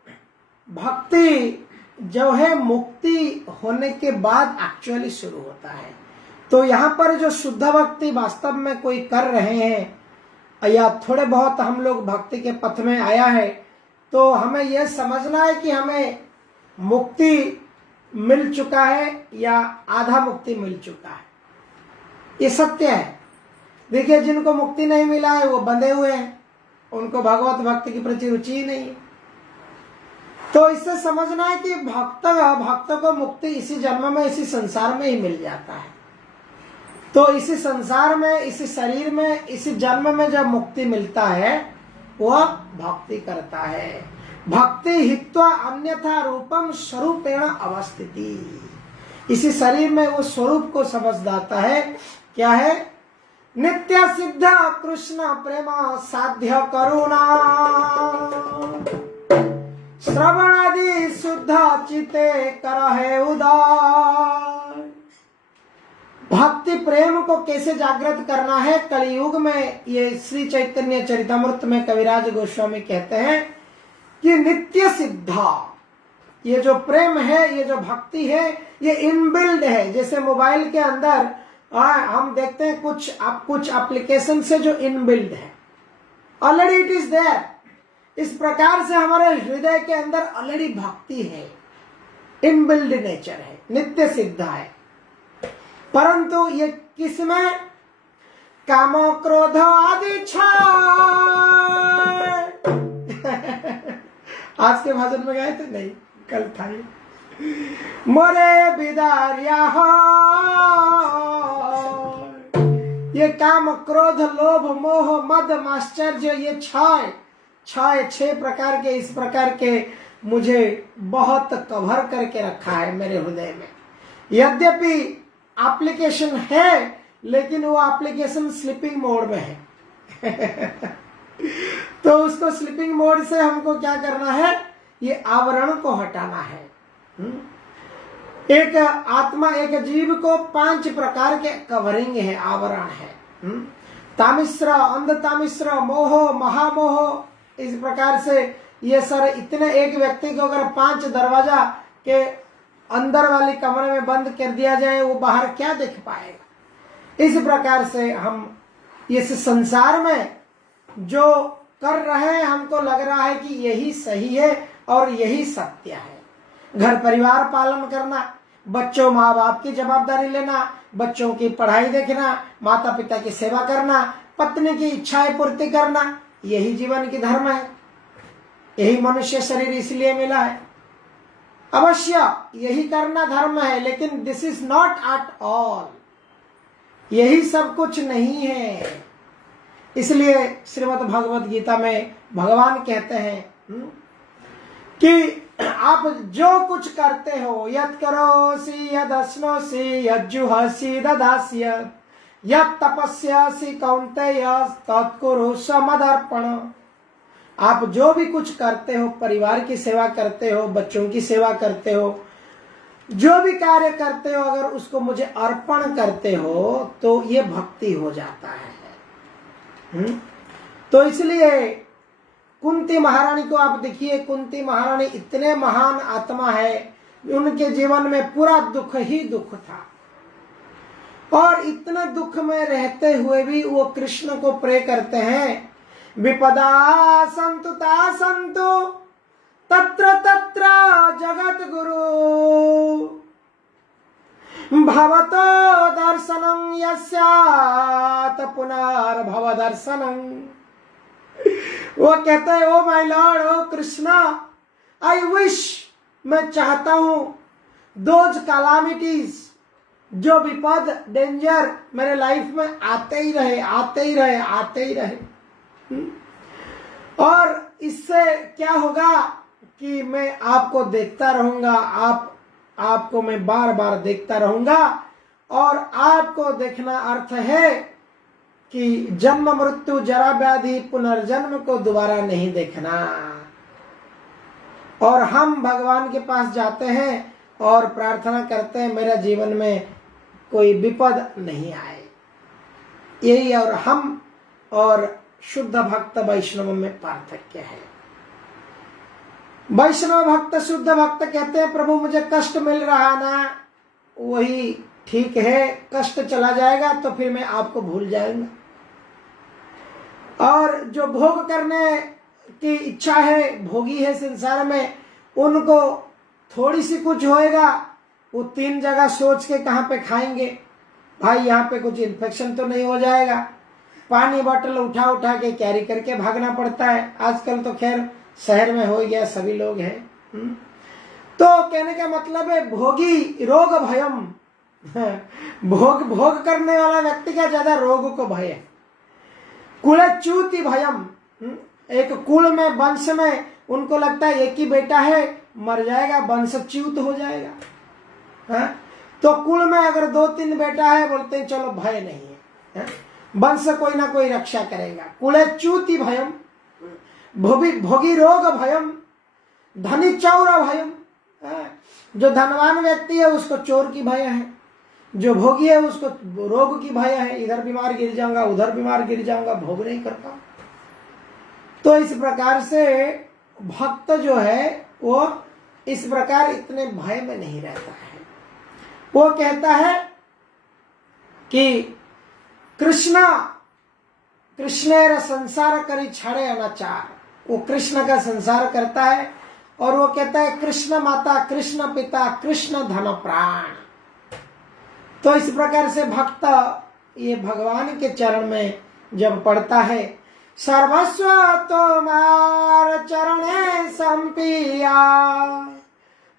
भक्ति जो है मुक्ति होने के बाद एक्चुअली शुरू होता है। तो यहाँ पर जो शुद्ध भक्ति वास्तव में कोई कर रहे हैं या थोड़े बहुत हम लोग भक्ति के पथ में आया है, तो हमें यह समझना है कि हमें मुक्ति मिल चुका है या आधा मुक्ति मिल चुका है, ये सत्य है। देखिए जिनको मुक्ति नहीं मिला है वो बंधे हुए हैं, उनको भगवत भक्ति की प्रति रुचि ही नहीं है। तो इससे समझना है कि भक्त को मुक्ति इसी जन्म में, इसी संसार में ही मिल जाता है। तो इसी संसार में, इसी शरीर में, इसी जन्म में जब मुक्ति मिलता है वह भक्ति करता है। भक्ति हित्वा अन्यथा रूपम स्वरूपेण अवस्थिति, इसी शरीर में वो स्वरूप को समझ जाता है। क्या है? नित्य सिद्ध कृष्ण प्रेम साध्य करुणा श्रवणादि शुद्ध चिते करहे उदार। भक्ति प्रेम को कैसे जागृत करना है? कलयुग में ये श्री चैतन्य चरितामृत में कविराज गोस्वामी कहते हैं कि नित्य सिद्धा, ये जो प्रेम है, ये जो भक्ति है, ये इनबिल्ड है। जैसे मोबाइल के अंदर हम देखते हैं कुछ एप्लीकेशन से जो इनबिल्ड है, ऑलरेडी इट इज देयर। इस प्रकार से हमारे हृदय के अंदर ऑलरेडी भक्ति है, इनबिल्ड नेचर है, नित्य सिद्ध है। परंतु ये किसमें? काम क्रोध आदि आज के भाषण में गए थे? नहीं, कल था ये। मोरे बिदारिया हो, ये काम क्रोध लोभ मोह मद माश्चर्य, ये छह प्रकार के, इस प्रकार के मुझे बहुत कवर करके रखा है मेरे हृदय में। यद्यपि एप्लीकेशन है, लेकिन वो एप्लीकेशन स्लीपिंग मोड में है तो उसको स्लीपिंग मोड से हमको क्या करना है? ये आवरण को हटाना है। एक आत्मा, एक जीव को 5 प्रकार के कवरिंग है, आवरण है। तामिश्र, अंध तामिश्र, मोह, महामोह, इस प्रकार से ये सर इतने, एक व्यक्ति को अगर 5 दरवाजा के अंदर वाली कमरे में बंद कर दिया जाए, वो बाहर क्या देख पाएगा? इस प्रकार से हम इस संसार में जो कर रहे हैं, हमको लग रहा है कि यही सही है और यही सत्य है। घर परिवार पालन करना, बच्चों माँ बाप की जवाबदारी लेना, बच्चों की पढ़ाई देखना, माता पिता की सेवा करना, पत्नी की इच्छाएं पूर्ति करना, यही जीवन की धर्म है। यही मनुष्य शरीर इसलिए मिला है। अवश्य यही करना धर्म है, लेकिन this is not at all, यही सब कुछ नहीं है। इसलिए श्रीमद् भगवत गीता में भगवान कहते हैं कि आप जो कुछ करते हो, यत् करोसि यदश्नोसि यज्जुहसि ददासि यत् तपस्यासि कौन्तेय तत्कुरु समदर्पण। आप जो भी कुछ करते हो, परिवार की सेवा करते हो, बच्चों की सेवा करते हो, जो भी कार्य करते हो, अगर उसको मुझे अर्पण करते हो तो ये भक्ति हो जाता है। तो इसलिए कुंती महारानी को आप देखिए, कुंती महारानी इतने महान आत्मा है, उनके जीवन में पूरा दुख ही दुख था, और इतने दुख में रहते हुए भी वो कृष्ण को प्रे करते हैं, विपदा संतु ता संतु तत्र तत्र जगत गुरु भवतो दर्शनं यस्यात् पुनर्भव दर्शनं। वो कहते हैं, O my lord, O Krishna, I wish, मैं चाहता हूं दोज कैलामिटीज, जो विपद, डेंजर मेरे लाइफ में आते ही रहे, आते ही रहे, आते ही रहे। और इससे क्या होगा कि मैं आपको देखता रहूंगा, आपको मैं बार बार देखता रहूंगा, और आपको देखना अर्थ है कि जन्म मृत्यु जरा व्याधि पुनर्जन्म को दोबारा नहीं देखना। और हम भगवान के पास जाते हैं और प्रार्थना करते हैं, मेरा जीवन में कोई विपद नहीं आए। यही और हम और शुद्ध भक्त वैष्णव में पार्थक्य है। वैष्णव भक्त, शुद्ध भक्त कहते हैं, प्रभु मुझे कष्ट मिल रहा ना, वही ठीक है, कष्ट चला जाएगा तो फिर मैं आपको भूल जाऊंगा। और जो भोग करने की इच्छा है, भोगी है संसार में, उनको थोड़ी सी कुछ होएगा, वो 3 जगह सोच के कहाँ पे खाएंगे, भाई यहाँ पे कुछ इन्फेक्शन तो नहीं हो जाएगा। पानी बोतल उठा उठा के कैरी करके भागना पड़ता है। आजकल तो खैर शहर में हो गया, सभी लोग हैं, तो कहने का मतलब है भोगी रोग भयम, भोग करने वाला व्यक्ति का ज्यादा रोग को भय है। कुलच्युति भयम, एक कुल में वंश में उनको लगता है एक ही बेटा है, मर जाएगा वंश च्युत हो जाएगा। तो कुल में अगर 2-3 बेटा है बोलते हैं चलो भय नहीं है, वंश कोई ना कोई रक्षा करेगा। कुलच्युति भयम, भोगी रोग भयम, धनी चौर भयम, जो धनवान व्यक्ति है उसको चोर की भय है, जो भोगी है उसको रोग की भय है, इधर बीमार गिर जाऊंगा उधर बीमार गिर जाऊंगा, भोग नहीं कर पाऊंगा। तो इस प्रकार से भक्त जो है वो इस प्रकार इतने भय में नहीं रहता है। वो कहता है कि कृष्णेर संसार करी छाड़े अनाचार, वो कृष्ण का संसार करता है और वो कहता है कृष्ण माता कृष्ण पिता कृष्ण धन प्राण। तो इस प्रकार से भक्त ये भगवान के चरण में जब पढ़ता है, सर्वस्व तोमार चरणे संपिया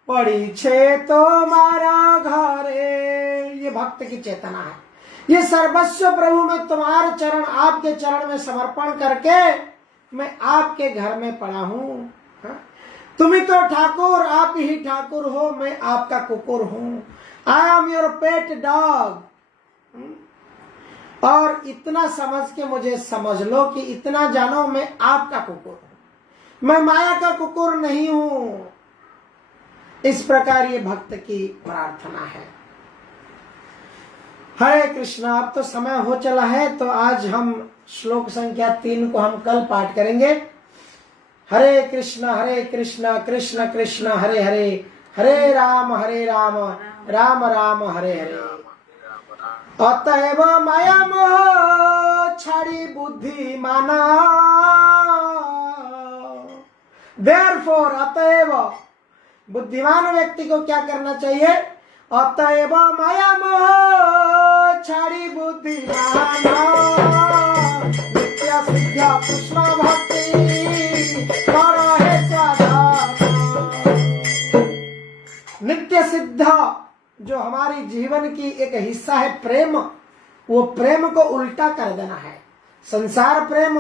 पड़ी छे तुम्हारा घरे, ये भक्त की चेतना है। ये सर्वस्व प्रभु में तुम्हारे चरण, आपके चरण में समर्पण करके मैं आपके घर में पड़ा हूँ। तुम ही तो ठाकुर, आप ही ठाकुर हो, मैं आपका कुकुर हूँ। I am your pet dog. और इतना समझ के मुझे समझ लो कि इतना जानो मैं आपका कुकुर हूं, मैं माया का कुकुर नहीं हूं। इस प्रकार ये भक्त की प्रार्थना है। हरे कृष्णा। अब तो समय हो चला है, तो आज हम श्लोक संख्या 3 को हम कल पाठ करेंगे। हरे कृष्णा कृष्ण कृष्ण हरे हरे, हरे राम राम राम हरे हरे। अतएव माया मोह छाड़ी बुद्धि माना, देयरफॉर अतएव बुद्धिमान व्यक्ति को क्या करना चाहिए? अतएव माया मोह छाड़ी बुद्धि माना, नित्य सिद्ध कृष्ण भक्ति करहे सदा। नित्य सिद्ध जो हमारी जीवन की एक हिस्सा है प्रेम, वो प्रेम को उल्टा कर देना है। संसार प्रेम,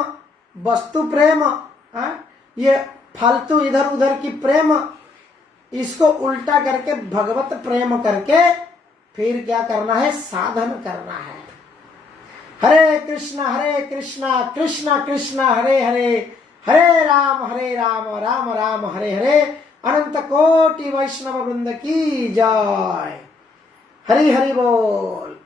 वस्तु प्रेम, ये फालतू इधर उधर की प्रेम, इसको उल्टा करके भगवत प्रेम करके फिर क्या करना है? साधन करना है। हरे कृष्णा कृष्ण कृष्ण हरे हरे, हरे राम राम राम हरे हरे। अनंत कोटि वैष्णव वृंद की जय। हरि हरि बोल।